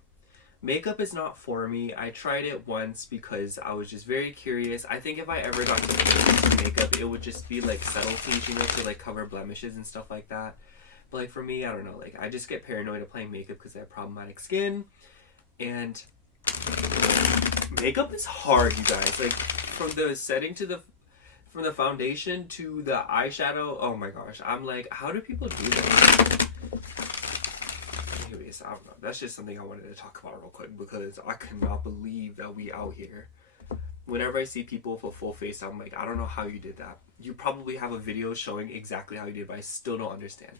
makeup is not for me. I tried it once because I was just very curious. I think if I ever got to makeup, it would just be like subtleties, you know, to like cover blemishes and stuff like that. But like for me, I don't know, like I just get paranoid applying makeup because I have problematic skin. And makeup is hard, you guys. Like from the setting to from the foundation to the eyeshadow, oh my gosh. I'm like, how do people do that? Anyways, I don't know. That's just something I wanted to talk about real quick because I cannot believe that we out here. Whenever I see people with a full face, I'm like, I don't know how you did that. You probably have a video showing exactly how you did, but I still don't understand.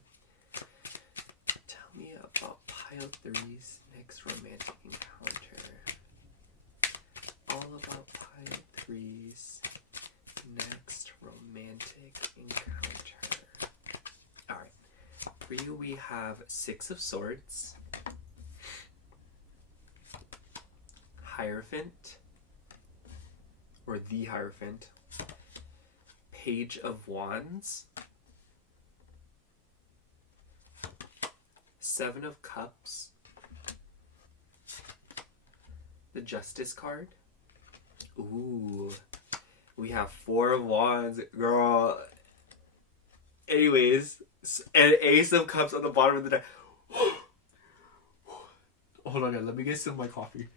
Tell me about Pile 3's next romantic encounter. All about Pile 3's next romantic encounter. Alright. For you, we have 6 of Swords, Hierophant, or the Hierophant, Page of Wands, 7 of Cups, the Justice card. Ooh, we have 4 of Wands, girl. Anyways, and Ace of Cups on the bottom of the deck. Hold on, let me get some of my coffee.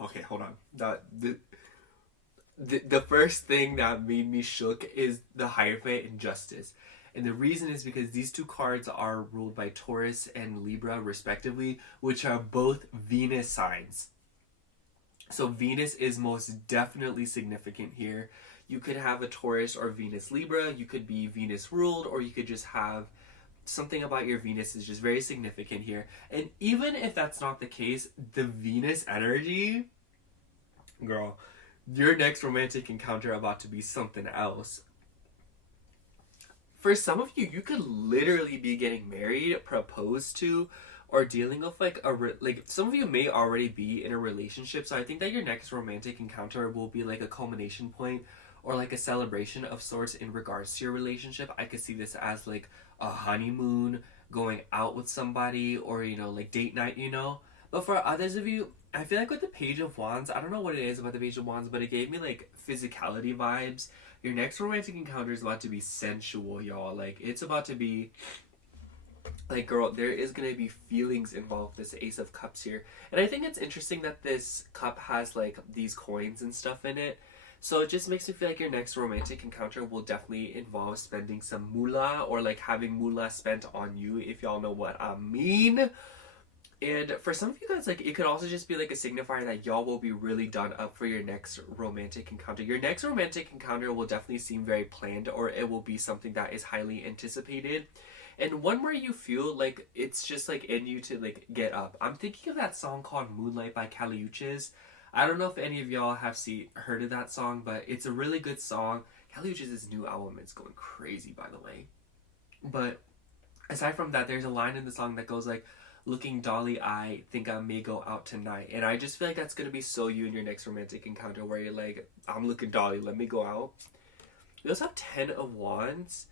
Okay, hold on. The first thing that made me shook is the Hierophant and Justice. And the reason is because these two cards are ruled by Taurus and Libra, respectively, which are both Venus signs. So Venus is most definitely significant here. You could have a Taurus or Venus Libra, you could be Venus ruled, or you could just have something about your Venus is just very significant here. And even if that's not the case, the Venus energy, girl, your next romantic encounter about to be something else. For some of you, you could literally be getting married, proposed to, or dealing with like some of you may already be in a relationship. So I think that your next romantic encounter will be like a culmination point or like a celebration of sorts in regards to your relationship. I could see this as like a honeymoon, going out with somebody, or like date night, But for others of you, I feel like with the Page of Wands, I don't know what it is about the Page of Wands, but it gave me like physicality vibes. Your next romantic encounter is about to be sensual, y'all. Like, it's about to be like, girl, there is going to be feelings involved with this Ace of Cups here. And I think it's interesting that this cup has like these coins and stuff in it. So it just makes me feel like your next romantic encounter will definitely involve spending some moolah, or like having moolah spent on you, if y'all know what I mean. And for some of you guys, like, it could also just be like a signifier that y'all will be really done up for your next romantic encounter. Your next romantic encounter will definitely seem very planned, or it will be something that is highly anticipated. And one where you feel like it's just like in you to like get up. I'm thinking of that song called Moonlight by Kali Uchis. I don't know if any of y'all have heard of that song, but it's a really good song. Kali Uchis' new album is going crazy, by the way. But aside from that, there's a line in the song that goes like, "Looking dolly, I think I may go out tonight." And I just feel like that's going to be so you in your next romantic encounter, where you're like, "I'm looking dolly, let me go out." We also have 10 of Wands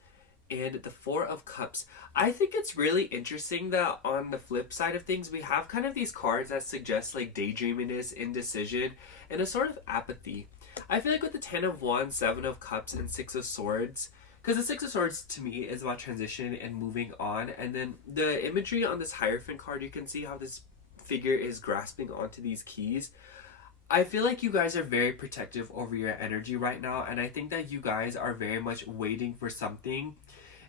and the 4 of Cups. I think it's really interesting that on the flip side of things, we have kind of these cards that suggest like daydreaminess, indecision, and a sort of apathy. I feel like with the 10 of Wands, 7 of Cups, and 6 of Swords, because the 6 of Swords to me is about transition and moving on. And then the imagery on this Hierophant card, you can see how this figure is grasping onto these keys. I feel like you guys are very protective over your energy right now. And I think that you guys are very much waiting for something.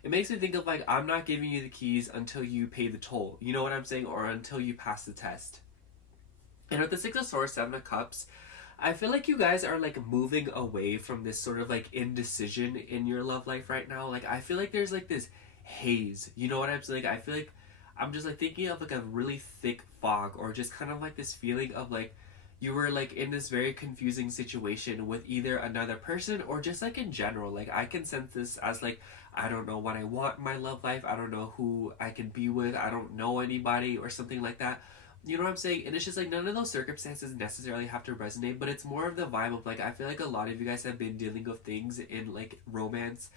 It makes me think of like, I'm not giving you the keys until you pay the toll. You know what I'm saying? Or until you pass the test. And with the 6 of Swords, 7 of Cups, I feel like you guys are like moving away from this sort of like indecision in your love life right now. Like, I feel like there's like this haze. You know what I'm saying? I feel like I'm just like thinking of like a really thick fog, or just kind of like this feeling of like you were like in this very confusing situation with either another person or just like in general. Like, I can sense this as like, I don't know what I want in my love life. I don't know who I can be with. I don't know anybody, or something like that. You know what I'm saying? And it's just like, none of those circumstances necessarily have to resonate, but it's more of the vibe of like, I feel like a lot of you guys have been dealing with things in like romance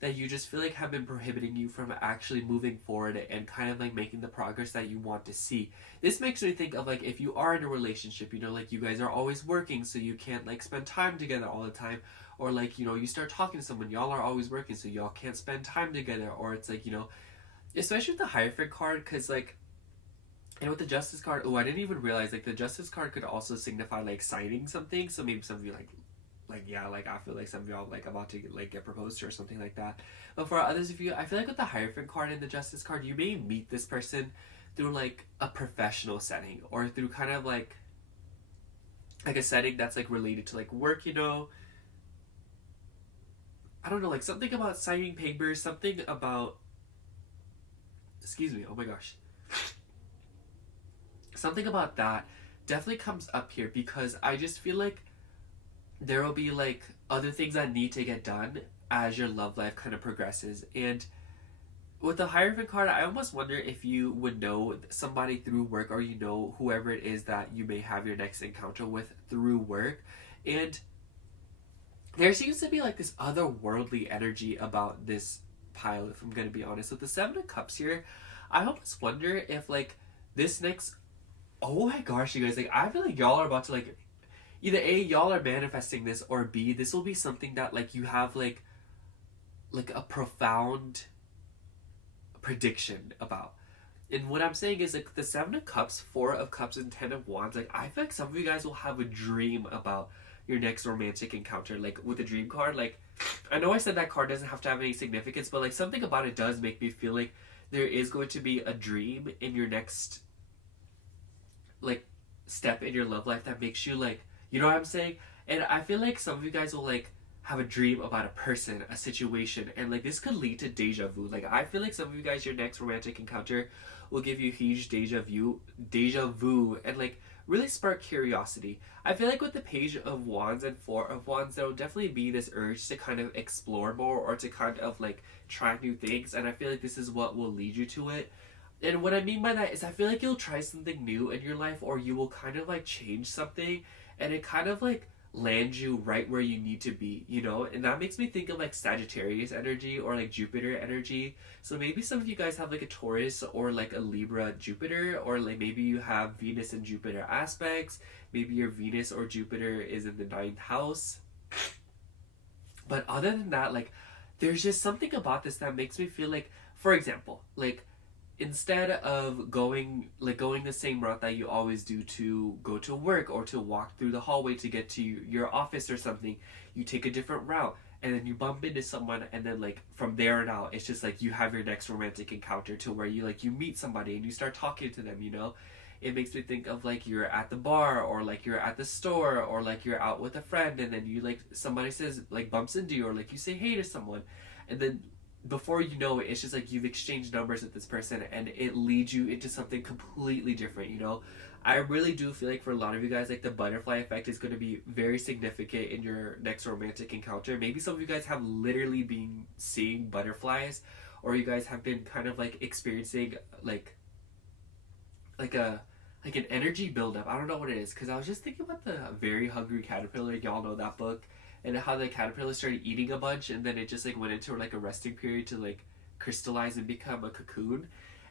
that you just feel like have been prohibiting you from actually moving forward and kind of like making the progress that you want to see. This makes me think of like, if you are in a relationship, like you guys are always working, so you can't like spend time together all the time. Or like, you start talking to someone, y'all are always working, so y'all can't spend time together. Or it's like, especially with the Hierophant card, because like, and with the Justice card, I didn't even realize like the Justice card could also signify like signing something. So maybe some of you yeah, like I feel like some of y'all like about to get proposed to or something like that. But for others of you, I feel like with the Hierophant card and the Justice card, you may meet this person through like a professional setting, or through kind of like a setting that's like related to like work. I don't know, like something about signing papers, something about, excuse me, oh my gosh. Something about that definitely comes up here, because I just feel like there will be like other things that need to get done as your love life kind of progresses. And with the Hierophant card, I almost wonder if you would know somebody through work, or whoever it is that you may have your next encounter with through work. And there seems to be like this otherworldly energy about this pile, if I'm going to be honest. With the 7 of Cups here, I almost wonder if like this next, oh my gosh, you guys, like I feel like y'all are about to like, either A, y'all are manifesting this, or B, this will be something that like you have like like a profound prediction about. And what I'm saying is like the Seven of Cups, Four of Cups, and Ten of Wands, like I feel like some of you guys will have a dream about your next romantic encounter, like with the dream card. Like I know I said that card doesn't have to have any significance, but like something about it does make me feel like there is going to be a dream in your next like step in your love life that makes you like, you know what I'm saying? And I feel like some of you guys will like have a dream about a person, a situation, and like this could lead to deja vu. Like I feel like some of you guys, your next romantic encounter will give you huge deja vu, and like really spark curiosity. I feel like with the Page of Wands and Four of Wands, there will definitely be this urge to kind of explore more or to kind of like try new things, and I feel like this is what will lead you to it. And what I mean by that is I feel like you'll try something new in your life, or you will kind of like change something, and it kind of like land you right where you need to be, you know? And that makes me think of like Sagittarius energy or like Jupiter energy. So maybe some of you guys have like a Taurus or like a Libra Jupiter, or like maybe you have Venus and Jupiter aspects. Maybe your Venus or Jupiter is in the ninth house. But other than that, like there's just something about this that makes me feel like, for example, like instead of going the same route that you always do to go to work or to walk through the hallway to get to your office or something, you take a different route, and then you bump into someone, and then like from there on out it's just like you have your next romantic encounter to where you like you meet somebody and you start talking to them, you know? It makes me think of like you're at the bar, or like you're at the store, or like you're out with a friend, and then you like somebody says like bumps into you, or like you say hey to someone, and then before you know it, it's just like you've exchanged numbers with this person, and it leads you into something completely different, you know? I really do feel like for a lot of you guys, like the butterfly effect is going to be very significant in your next romantic encounter. Maybe some of you guys have literally been seeing butterflies, or you guys have been kind of like experiencing like a like an energy buildup. I don't know what it is, because I was just thinking about the Very Hungry Caterpillar. Y'all know that book, and how the caterpillar started eating a bunch, and then it just like went into like a resting period to like crystallize and become a cocoon.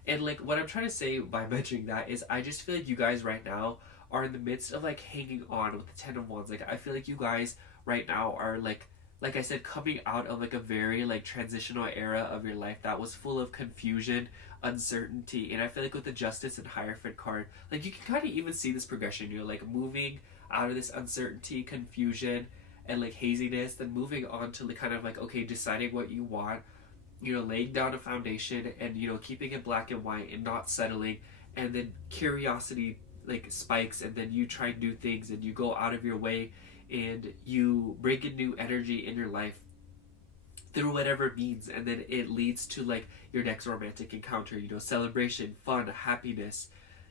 And like what I'm trying to say by mentioning that is I just feel like you guys right now are in the midst of like hanging on with the Ten of Wands. Like I feel like you guys right now are like I said, coming out of like a very like transitional era of your life that was full of confusion, uncertainty. And I feel like with the Justice and Hierophant card, like you can kind of even see this progression. You're like moving out of this uncertainty, confusion, and like haziness, then moving on to the kind of like, okay, deciding what you want, you know, laying down a foundation, and you know, keeping it black and white and not settling. And then curiosity like spikes, and then you try new things, and you go out of your way, and you bring in new energy in your life through whatever means, and then it leads to like your next romantic encounter, you know, celebration, fun, happiness,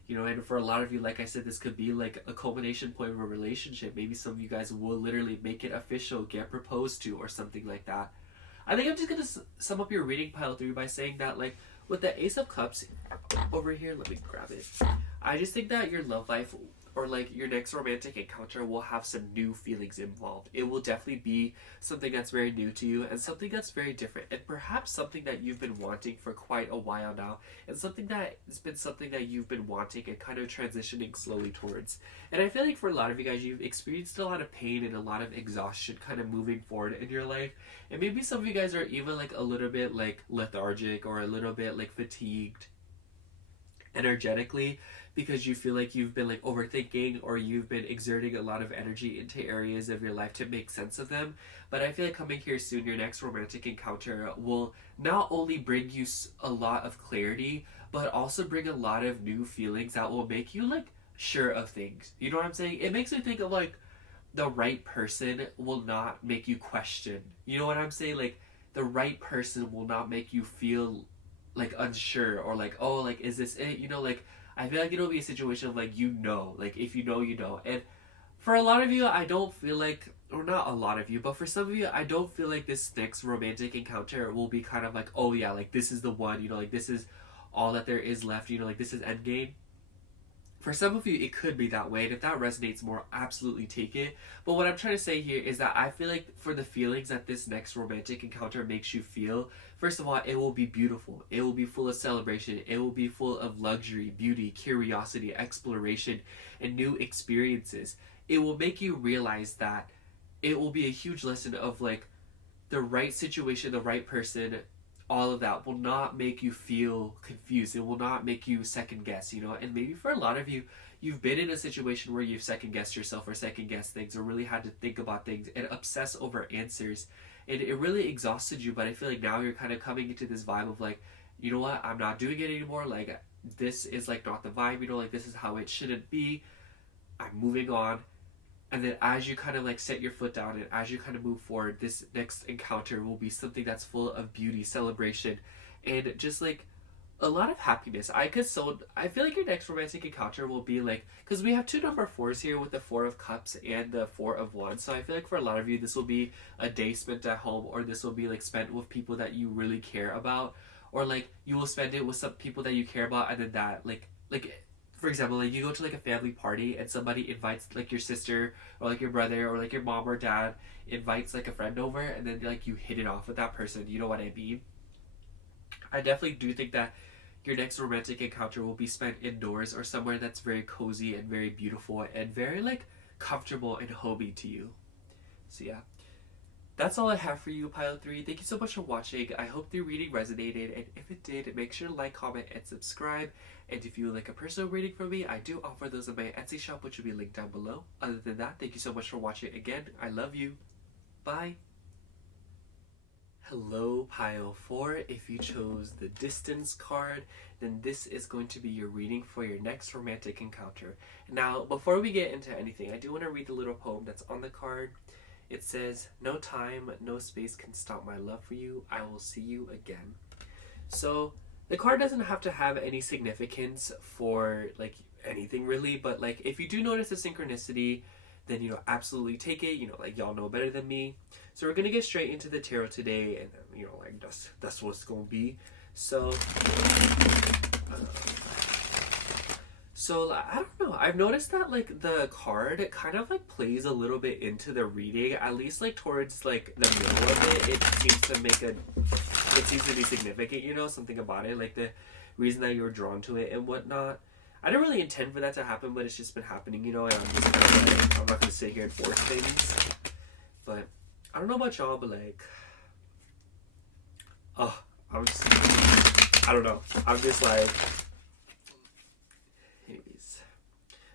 you know. And for a lot of you, like I said, this could be like a culmination point of a relationship. Maybe some of you guys will literally make it official, get proposed to, or something like that. I think I'm just gonna sum up your reading pile 3 by saying that like with the Ace of Cups over here, let me grab it, I just think that your love life, or like your next romantic encounter, will have some new feelings involved. It will definitely be something that's very new to you, and something that's very different, and perhaps something that you've been wanting for quite a while now, and something that has been something that you've been wanting and kind of transitioning slowly towards. And I feel like for a lot of you guys, you've experienced a lot of pain and a lot of exhaustion kind of moving forward in your life, and maybe some of you guys are even like a little bit like lethargic, or a little bit like fatigued energetically, because you feel like you've been like overthinking, or you've been exerting a lot of energy into areas of your life to make sense of them. But I feel like coming here soon, your next romantic encounter will not only bring you a lot of clarity, but also bring a lot of new feelings that will make you like sure of things. You know what I'm saying? It makes me think of like the right person will not make you question. You know what I'm saying? Like the right person will not make you feel like unsure, or like, oh, like is this it? You know, like I feel like it'll be a situation of like, you know, like if you know, you know. And for a lot of you, I don't feel like, or not a lot of you, but for some of you, I don't feel like this next romantic encounter will be kind of like, oh yeah, like this is the one, you know, like this is all that there is left, you know, like this is endgame. For some of you, it could be that way, and if that resonates more, absolutely take it. But what I'm trying to say here is that I feel like for the feelings that this next romantic encounter makes you feel, first of all, it will be beautiful. It will be full of celebration. It will be full of luxury, beauty, curiosity, exploration, and new experiences. It will make you realize that it will be a huge lesson of like the right situation, the right person, all of that will not make you feel confused. It will not make you second guess, you know? And maybe for a lot of you, you've been in a situation where you've second guessed yourself or second guessed things or really had to think about things and obsess over answers. And it really exhausted you, but I feel like now you're kind of coming into this vibe of like, you know what, I'm not doing it anymore. Like, this is like not the vibe, you know, like this is how it shouldn't be. I'm moving on. And then as you kind of like set your foot down and as you kind of move forward, this next encounter will be something that's full of beauty, celebration, and just like a lot of happiness. I feel like your next romantic encounter will be like, because we have two number fours here with the Four of Cups and the Four of Wands. So I feel like for a lot of you, this will be a day spent at home, or this will be like spent with people that you really care about, or like you will spend it with some people that you care about, and then that like for example, like you go to like a family party and somebody invites like your sister or like your brother or like your mom or dad invites like a friend over, and then like you hit it off with that person. You know what I mean? I definitely do think that your next romantic encounter will be spent indoors or somewhere that's very cozy and very beautiful and very like comfortable and homey to you. So yeah, that's all I have for you, Pile 3. Thank you so much for watching. I hope the reading resonated, and if it did, make sure to like, comment, and subscribe. And if you would like a personal reading from me, I do offer those in my Etsy shop, which will be linked down below. Other than that, thank you so much for watching again. I love you. Bye. Hello, Pile 4. If you chose the Distance card, then this is going to be your reading for your next romantic encounter. Now, before we get into anything, I do want to read the little poem that's on the card. It says, "No time, no space can stop my love for you. I will see you again." So the card doesn't have to have any significance for like anything really, but like if you do notice a synchronicity, then you know, absolutely take it. You know, like y'all know better than me. So we're gonna get straight into the tarot today, and you know, like that's what's gonna be. So I don't know. I've noticed that like the card kind of like plays a little bit into the reading, at least like towards like the middle of it. It seems to be significant, you know, something about it, like the reason that you were drawn to it and whatnot. I didn't really intend for that to happen, but it's just been happening, you know, and I'm just kind of like, I'm not gonna sit here and force things. But I don't know about y'all, but like, I don't know. I'm just like, anyways.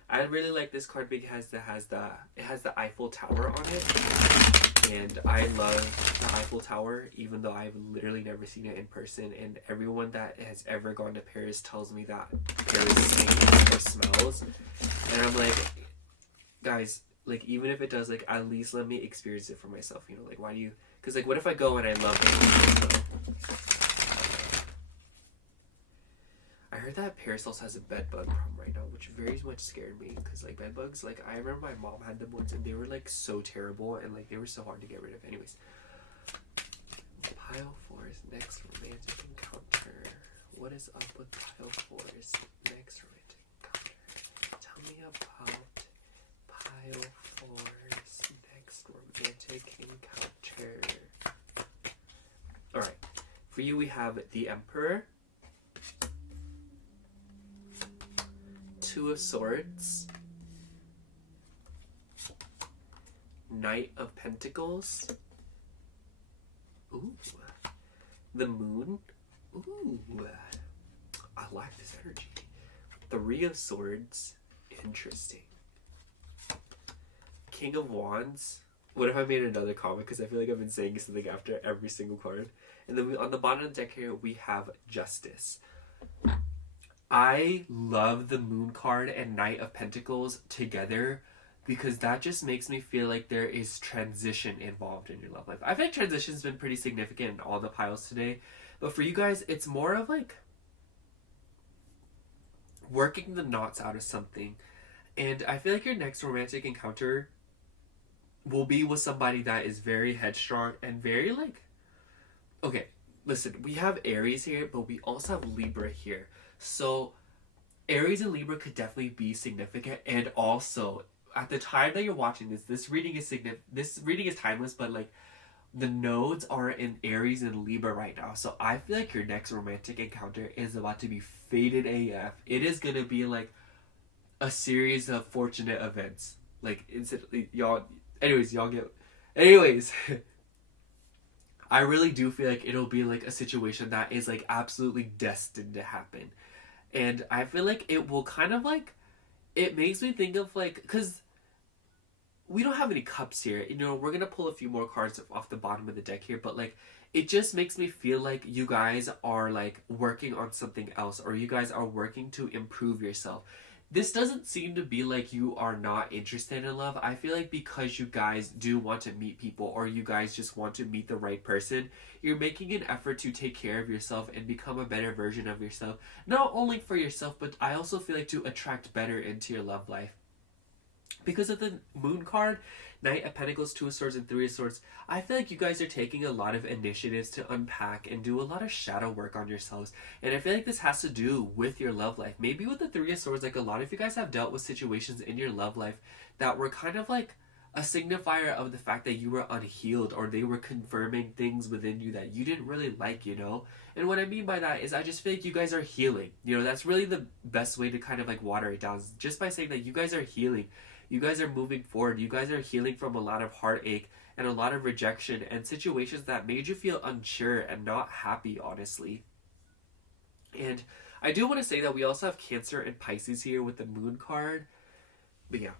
I really like this card because it has the Eiffel Tower on it, and I love the Eiffel Tower, even though I've literally never seen it in person. And everyone that has ever gone to Paris tells me that Paris stinks or smells, and I'm like, guys, like even if it does, like at least let me experience it for myself. You know, like why do you? Because like, what if I go and I love it? So, I heard that Paris also has a bed bug problem right now, which very much scared me, because like bed bugs, like I remember my mom had them once and they were like so terrible and like they were so hard to get rid of. Anyways, Pile 4's next romantic encounter. What is up with Pile 4's next romantic encounter? Tell me about Pile 4's next romantic encounter. Alright, for you we have the Emperor, Two of Swords, Knight of Pentacles, ooh, the Moon, ooh, I like this energy, Three of Swords, interesting, King of Wands. What if I made another comment, because I feel like I've been saying something after every single card. And then on the bottom of the deck here we have Justice. I love the Moon card and Knight of Pentacles together, because that just makes me feel like there is transition involved in your love life. I think transition's been pretty significant in all the piles today, but for you guys, it's more of like working the knots out of something. And I feel like your next romantic encounter will be with somebody that is very headstrong and very like, okay, listen, we have Aries here, but we also have Libra here. So Aries and Libra could definitely be significant, and also at the time that you're watching this reading is timeless, but like the nodes are in Aries and Libra right now. So I feel like your next romantic encounter is about to be faded AF. It is gonna be like a series of fortunate events. Like instantly, y'all. Anyways, I really do feel like it'll be like a situation that is like absolutely destined to happen. And I feel like it will kind of like, it makes me think of like, because we don't have any cups here. You know, we're gonna pull a few more cards off the bottom of the deck here, but like it just makes me feel like you guys are like working on something else, or you guys are working to improve yourself. This doesn't seem to be like you are not interested in love. I feel like because you guys do want to meet people, or you guys just want to meet the right person, you're making an effort to take care of yourself and become a better version of yourself. Not only for yourself, but I also feel like to attract better into your love life. Because of the moon card, Knight of Pentacles, Two of Swords, and Three of Swords, I feel like you guys are taking a lot of initiatives to unpack and do a lot of shadow work on yourselves. And I feel like this has to do with your love life. Maybe with the Three of Swords, like a lot of you guys have dealt with situations in your love life that were kind of like a signifier of the fact that you were unhealed, or they were confirming things within you that you didn't really like, you know? And what I mean by that is I just feel like you guys are healing. You know, that's really the best way to kind of like water it down, just by saying that you guys are healing. You guys are moving forward. You guys are healing from a lot of heartache and a lot of rejection and situations that made you feel unsure and not happy, honestly. And I do want to say that we also have Cancer and Pisces here with the Moon card. But yeah.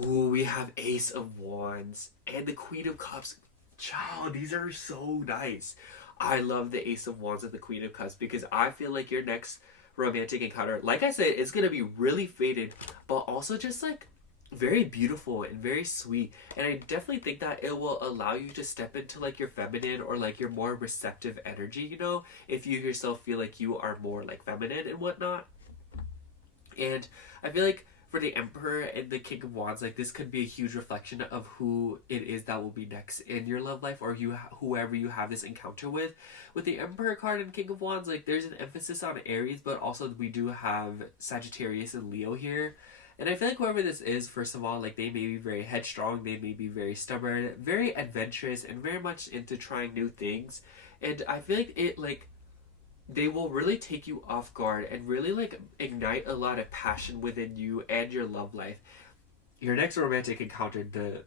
Ooh, we have Ace of Wands and the Queen of Cups. Child, these are so nice. I love the Ace of Wands and the Queen of Cups because I feel like your next romantic encounter, like I said, it's gonna be really faded, but also just like very beautiful and very sweet. And I definitely think that it will allow you to step into like your feminine or like your more receptive energy, you know, if you yourself feel like you are more like feminine and whatnot. And I feel like for the Emperor and the King of Wands, like this could be a huge reflection of who it is that will be next in your love life, or you whoever you have this encounter with. With the Emperor card and King of Wands, like there's an emphasis on Aries, but also we do have Sagittarius and Leo here. And I feel like whoever this is, first of all, like they may be very headstrong, they may be very stubborn, very adventurous, and very much into trying new things. And I feel like it like they will really take you off guard and really like ignite a lot of passion within you and your love life. Your next romantic encounter, the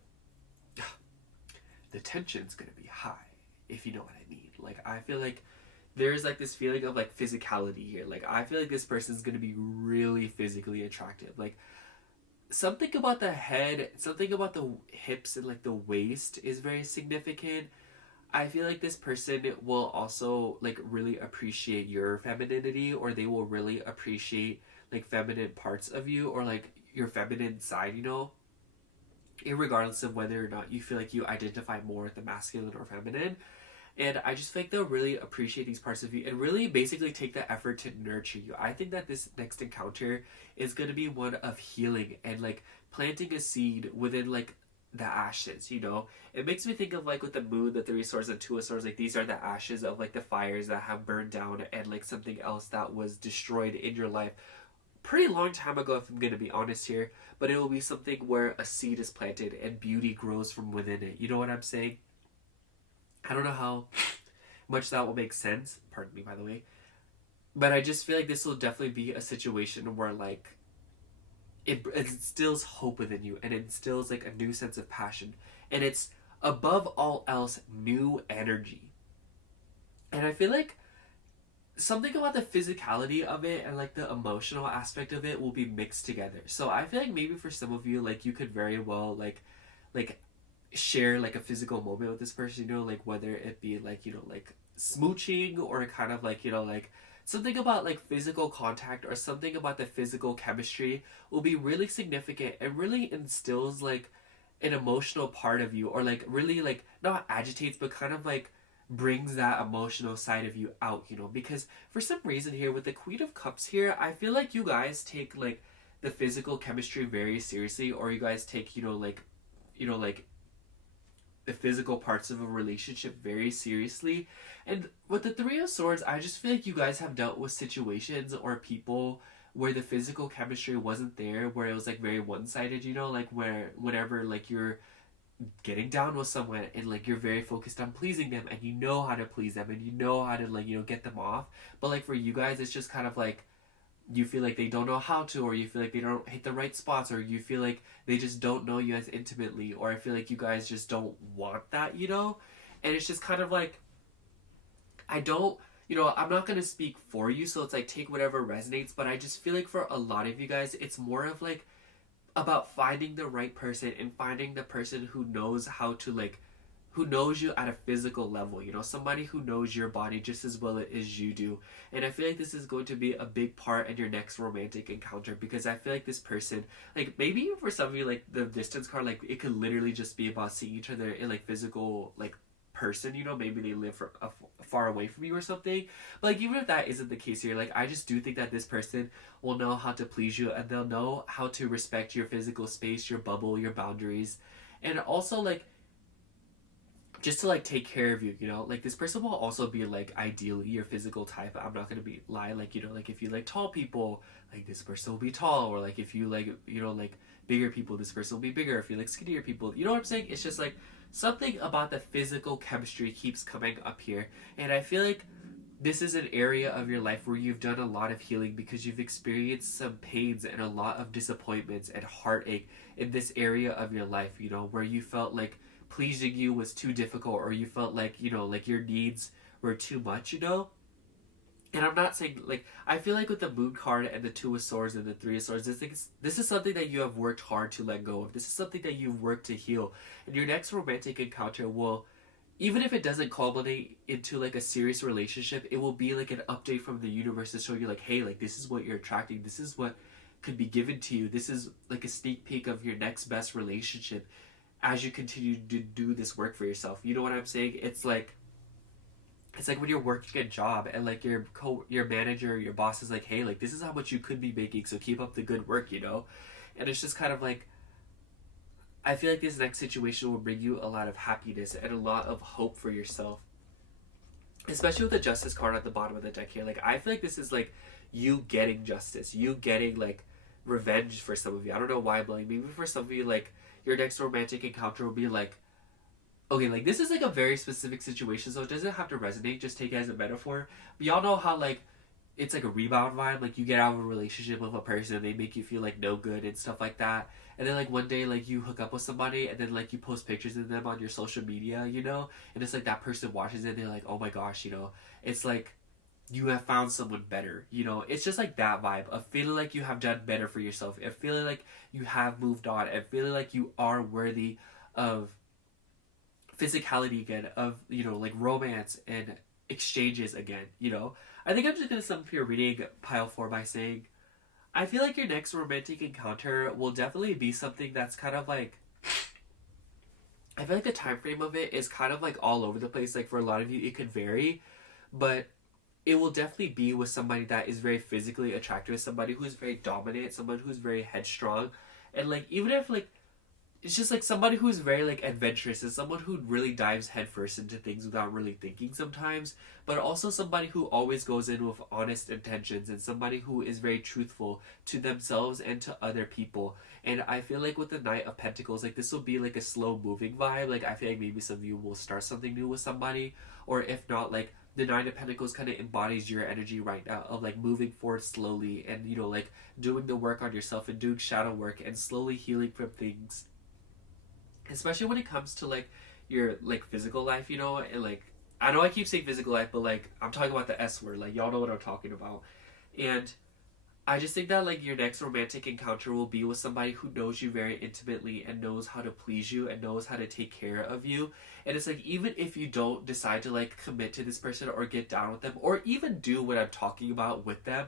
tension's gonna be high, if you know what I mean. Like I feel like there's like this feeling of like physicality here. Like I feel like this person's gonna be really physically attractive. Like something about the head, something about the hips and like the waist is very significant. I feel like this person will also like really appreciate your femininity, or they will really appreciate like feminine parts of you, or like your feminine side, you know, regardless of whether or not you feel like you identify more with the masculine or feminine. And I just feel like they'll really appreciate these parts of you and really basically take the effort to nurture you. I think that this next encounter is going to be one of healing and like planting a seed within like the ashes, you know? It makes me think of like with the moon, the Three of Swords and Two of Swords, like these are the ashes of like the fires that have burned down and like something else that was destroyed in your life pretty long time ago, if I'm gonna be honest here. But it will be something where a seed is planted and beauty grows from within it. You know what I'm saying? I don't know how much that will make sense. Pardon me, by the way. But I just feel like this will definitely be a situation where like it instills hope within you and it instills like a new sense of passion, and it's above all else new energy. And I feel like something about the physicality of it and like the emotional aspect of it will be mixed together. So I feel like maybe for some of you, like you could very well like share like a physical moment with this person, you know, like whether it be like, you know, like smooching, or kind of like, you know, like something about like physical contact or something about the physical chemistry will be really significant and really instills like an emotional part of you, or like really like not agitates but kind of like brings that emotional side of you out, you know, because for some reason here with the Queen of Cups here, I feel like you guys take like the physical chemistry very seriously, or you guys take, you know, like the physical parts of a relationship very seriously. And with the Three of Swords, I just feel like you guys have dealt with situations or people where the physical chemistry wasn't there, where it was like very one-sided, you know, like where whenever like you're getting down with someone and like you're very focused on pleasing them and you know how to please them and you know how to like, you know, get them off. But like for you guys, it's just kind of like you feel like they don't know how to, or you feel like they don't hit the right spots, or you feel like they just don't know you as intimately, or I feel like you guys just don't want that, you know? And it's just kind of like, I don't, I'm not going to speak for you, so it's like take whatever resonates, but I just feel like for a lot of you guys, it's more of like about finding the right person and finding the person who knows how to like, who knows you at a physical level, somebody who knows your body just as well as you do. And I feel like this is going to be a big part in your next romantic encounter, because I feel like this person, like maybe even for some of you, like the distance card, like it could literally just be about seeing each other in like physical, like person, maybe they live far away from you or something. But like even if that isn't the case here, like I just do think that this person will know how to please you, and they'll know how to respect your physical space, your bubble, your boundaries, and also like just to like take care of you, like this person will also be like ideally your physical type. I'm not gonna be lie, like like if you like tall people, like this person will be tall, or like if you like like bigger people, this person will be bigger. If you like skinnier people, you know what I'm saying? It's just like something about the physical chemistry keeps coming up here, and I feel like this is an area of your life where you've done a lot of healing, because you've experienced some pains and a lot of disappointments and heartache in this area of your life, where you felt like pleasing you was too difficult, or you felt like like your needs were too much, and I'm not saying, like, I feel like with the Moon card and the Two of Swords and the Three of Swords, this is something that you have worked hard to let go of. This is something that you've worked to heal, and your next romantic encounter will, even if it doesn't culminate into like a serious relationship, it will be like an update from the universe to show you like, hey, like this is what you're attracting, this is what could be given to you, this is like a sneak peek of your next best relationship as you continue to do this work for yourself. You know what I'm saying? It's like when you're working a job and like your manager, your boss is like, hey, like this is how much you could be making, so keep up the good work, And it's just kind of like, I feel like this next situation will bring you a lot of happiness and a lot of hope for yourself. Especially with the Justice card at the bottom of the deck here. Like I feel like this is like you getting justice, you getting like revenge for some of you. I don't know why I'm like, maybe for some of you, like your next romantic encounter will be like, okay, like this is like a very specific situation, so it doesn't have to resonate, just take it as a metaphor. But y'all know how like it's like a rebound vibe, like you get out of a relationship with a person and they make you feel like no good and stuff like that, and then like one day like you hook up with somebody and then like you post pictures of them on your social media, and it's like that person watches it and they're like, oh my gosh, it's like you have found someone better, it's just like that vibe of feeling like you have done better for yourself, and feeling like you have moved on, and feeling like you are worthy of physicality again, of like romance and exchanges again. I think I'm just gonna sum up your reading pile 4 by saying I feel like your next romantic encounter will definitely be something that's kind of like, I feel like the time frame of it is kind of like all over the place. Like for a lot of you it could vary, but it will definitely be with somebody that is very physically attractive, somebody who's very dominant, someone who's very headstrong, and like even if like it's just like somebody who's very like adventurous, and someone who really dives headfirst into things without really thinking sometimes, but also somebody who always goes in with honest intentions, and somebody who is very truthful to themselves and to other people. And I feel like with the Knight of Pentacles, like this will be like a slow moving vibe. Like I feel like maybe some of you will start something new with somebody, or if not, like the Nine of Pentacles kind of embodies your energy right now of like moving forward slowly, and like doing the work on yourself and doing shadow work and slowly healing from things, especially when it comes to like your like physical life, and like I know I keep saying physical life, but like I'm talking about the S word, like y'all know what I'm talking about. And I just think that like your next romantic encounter will be with somebody who knows you very intimately and knows how to please you and knows how to take care of you. And it's like, even if you don't decide to like commit to this person or get down with them or even do what I'm talking about with them,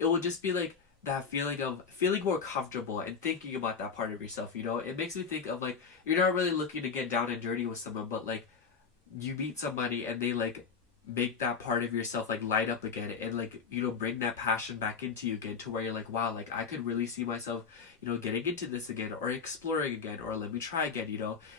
it will just be like that feeling of feeling more comfortable and thinking about that part of yourself. It makes me think of like, you're not really looking to get down and dirty with someone, but like you meet somebody and they like make that part of yourself like light up again, and like bring that passion back into you again, to where you're like, wow, like I could really see myself getting into this again, or exploring again, or let me try again.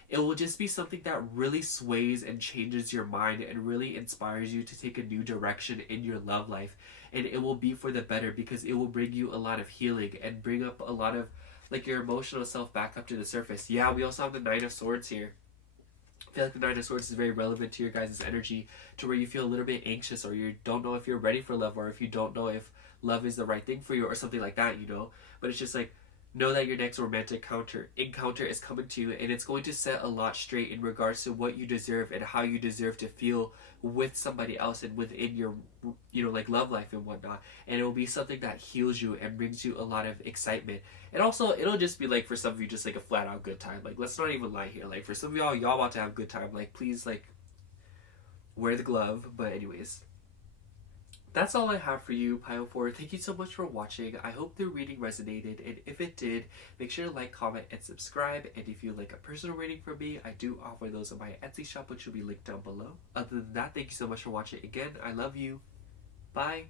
It will just be something that really sways and changes your mind and really inspires you to take a new direction in your love life. And it will be for the better, because it will bring you a lot of healing and bring up a lot of like your emotional self back up to the surface. Yeah, we also have the Nine of Swords here. I feel like the Nine of Swords is very relevant to your guys' energy, to where you feel a little bit anxious, or you don't know if you're ready for love, or if you don't know if love is the right thing for you, or something like that, But it's just like know that your next romantic encounter is coming to you, and it's going to set a lot straight in regards to what you deserve and how you deserve to feel with somebody else and within your, like, love life and whatnot. And it will be something that heals you and brings you a lot of excitement. And also, it'll just be like, for some of you, just like a flat out good time. Like, let's not even lie here. Like, for some of y'all about to have a good time. Like, please, like, wear the glove. But anyways, that's all I have for you, Pile 4. Thank you so much for watching. I hope the reading resonated, and if it did, make sure to like, comment, and subscribe. And if you like a personal reading from me, I do offer those on my Etsy shop, which will be linked down below. Other than that, thank you so much for watching. Again, I love you. Bye.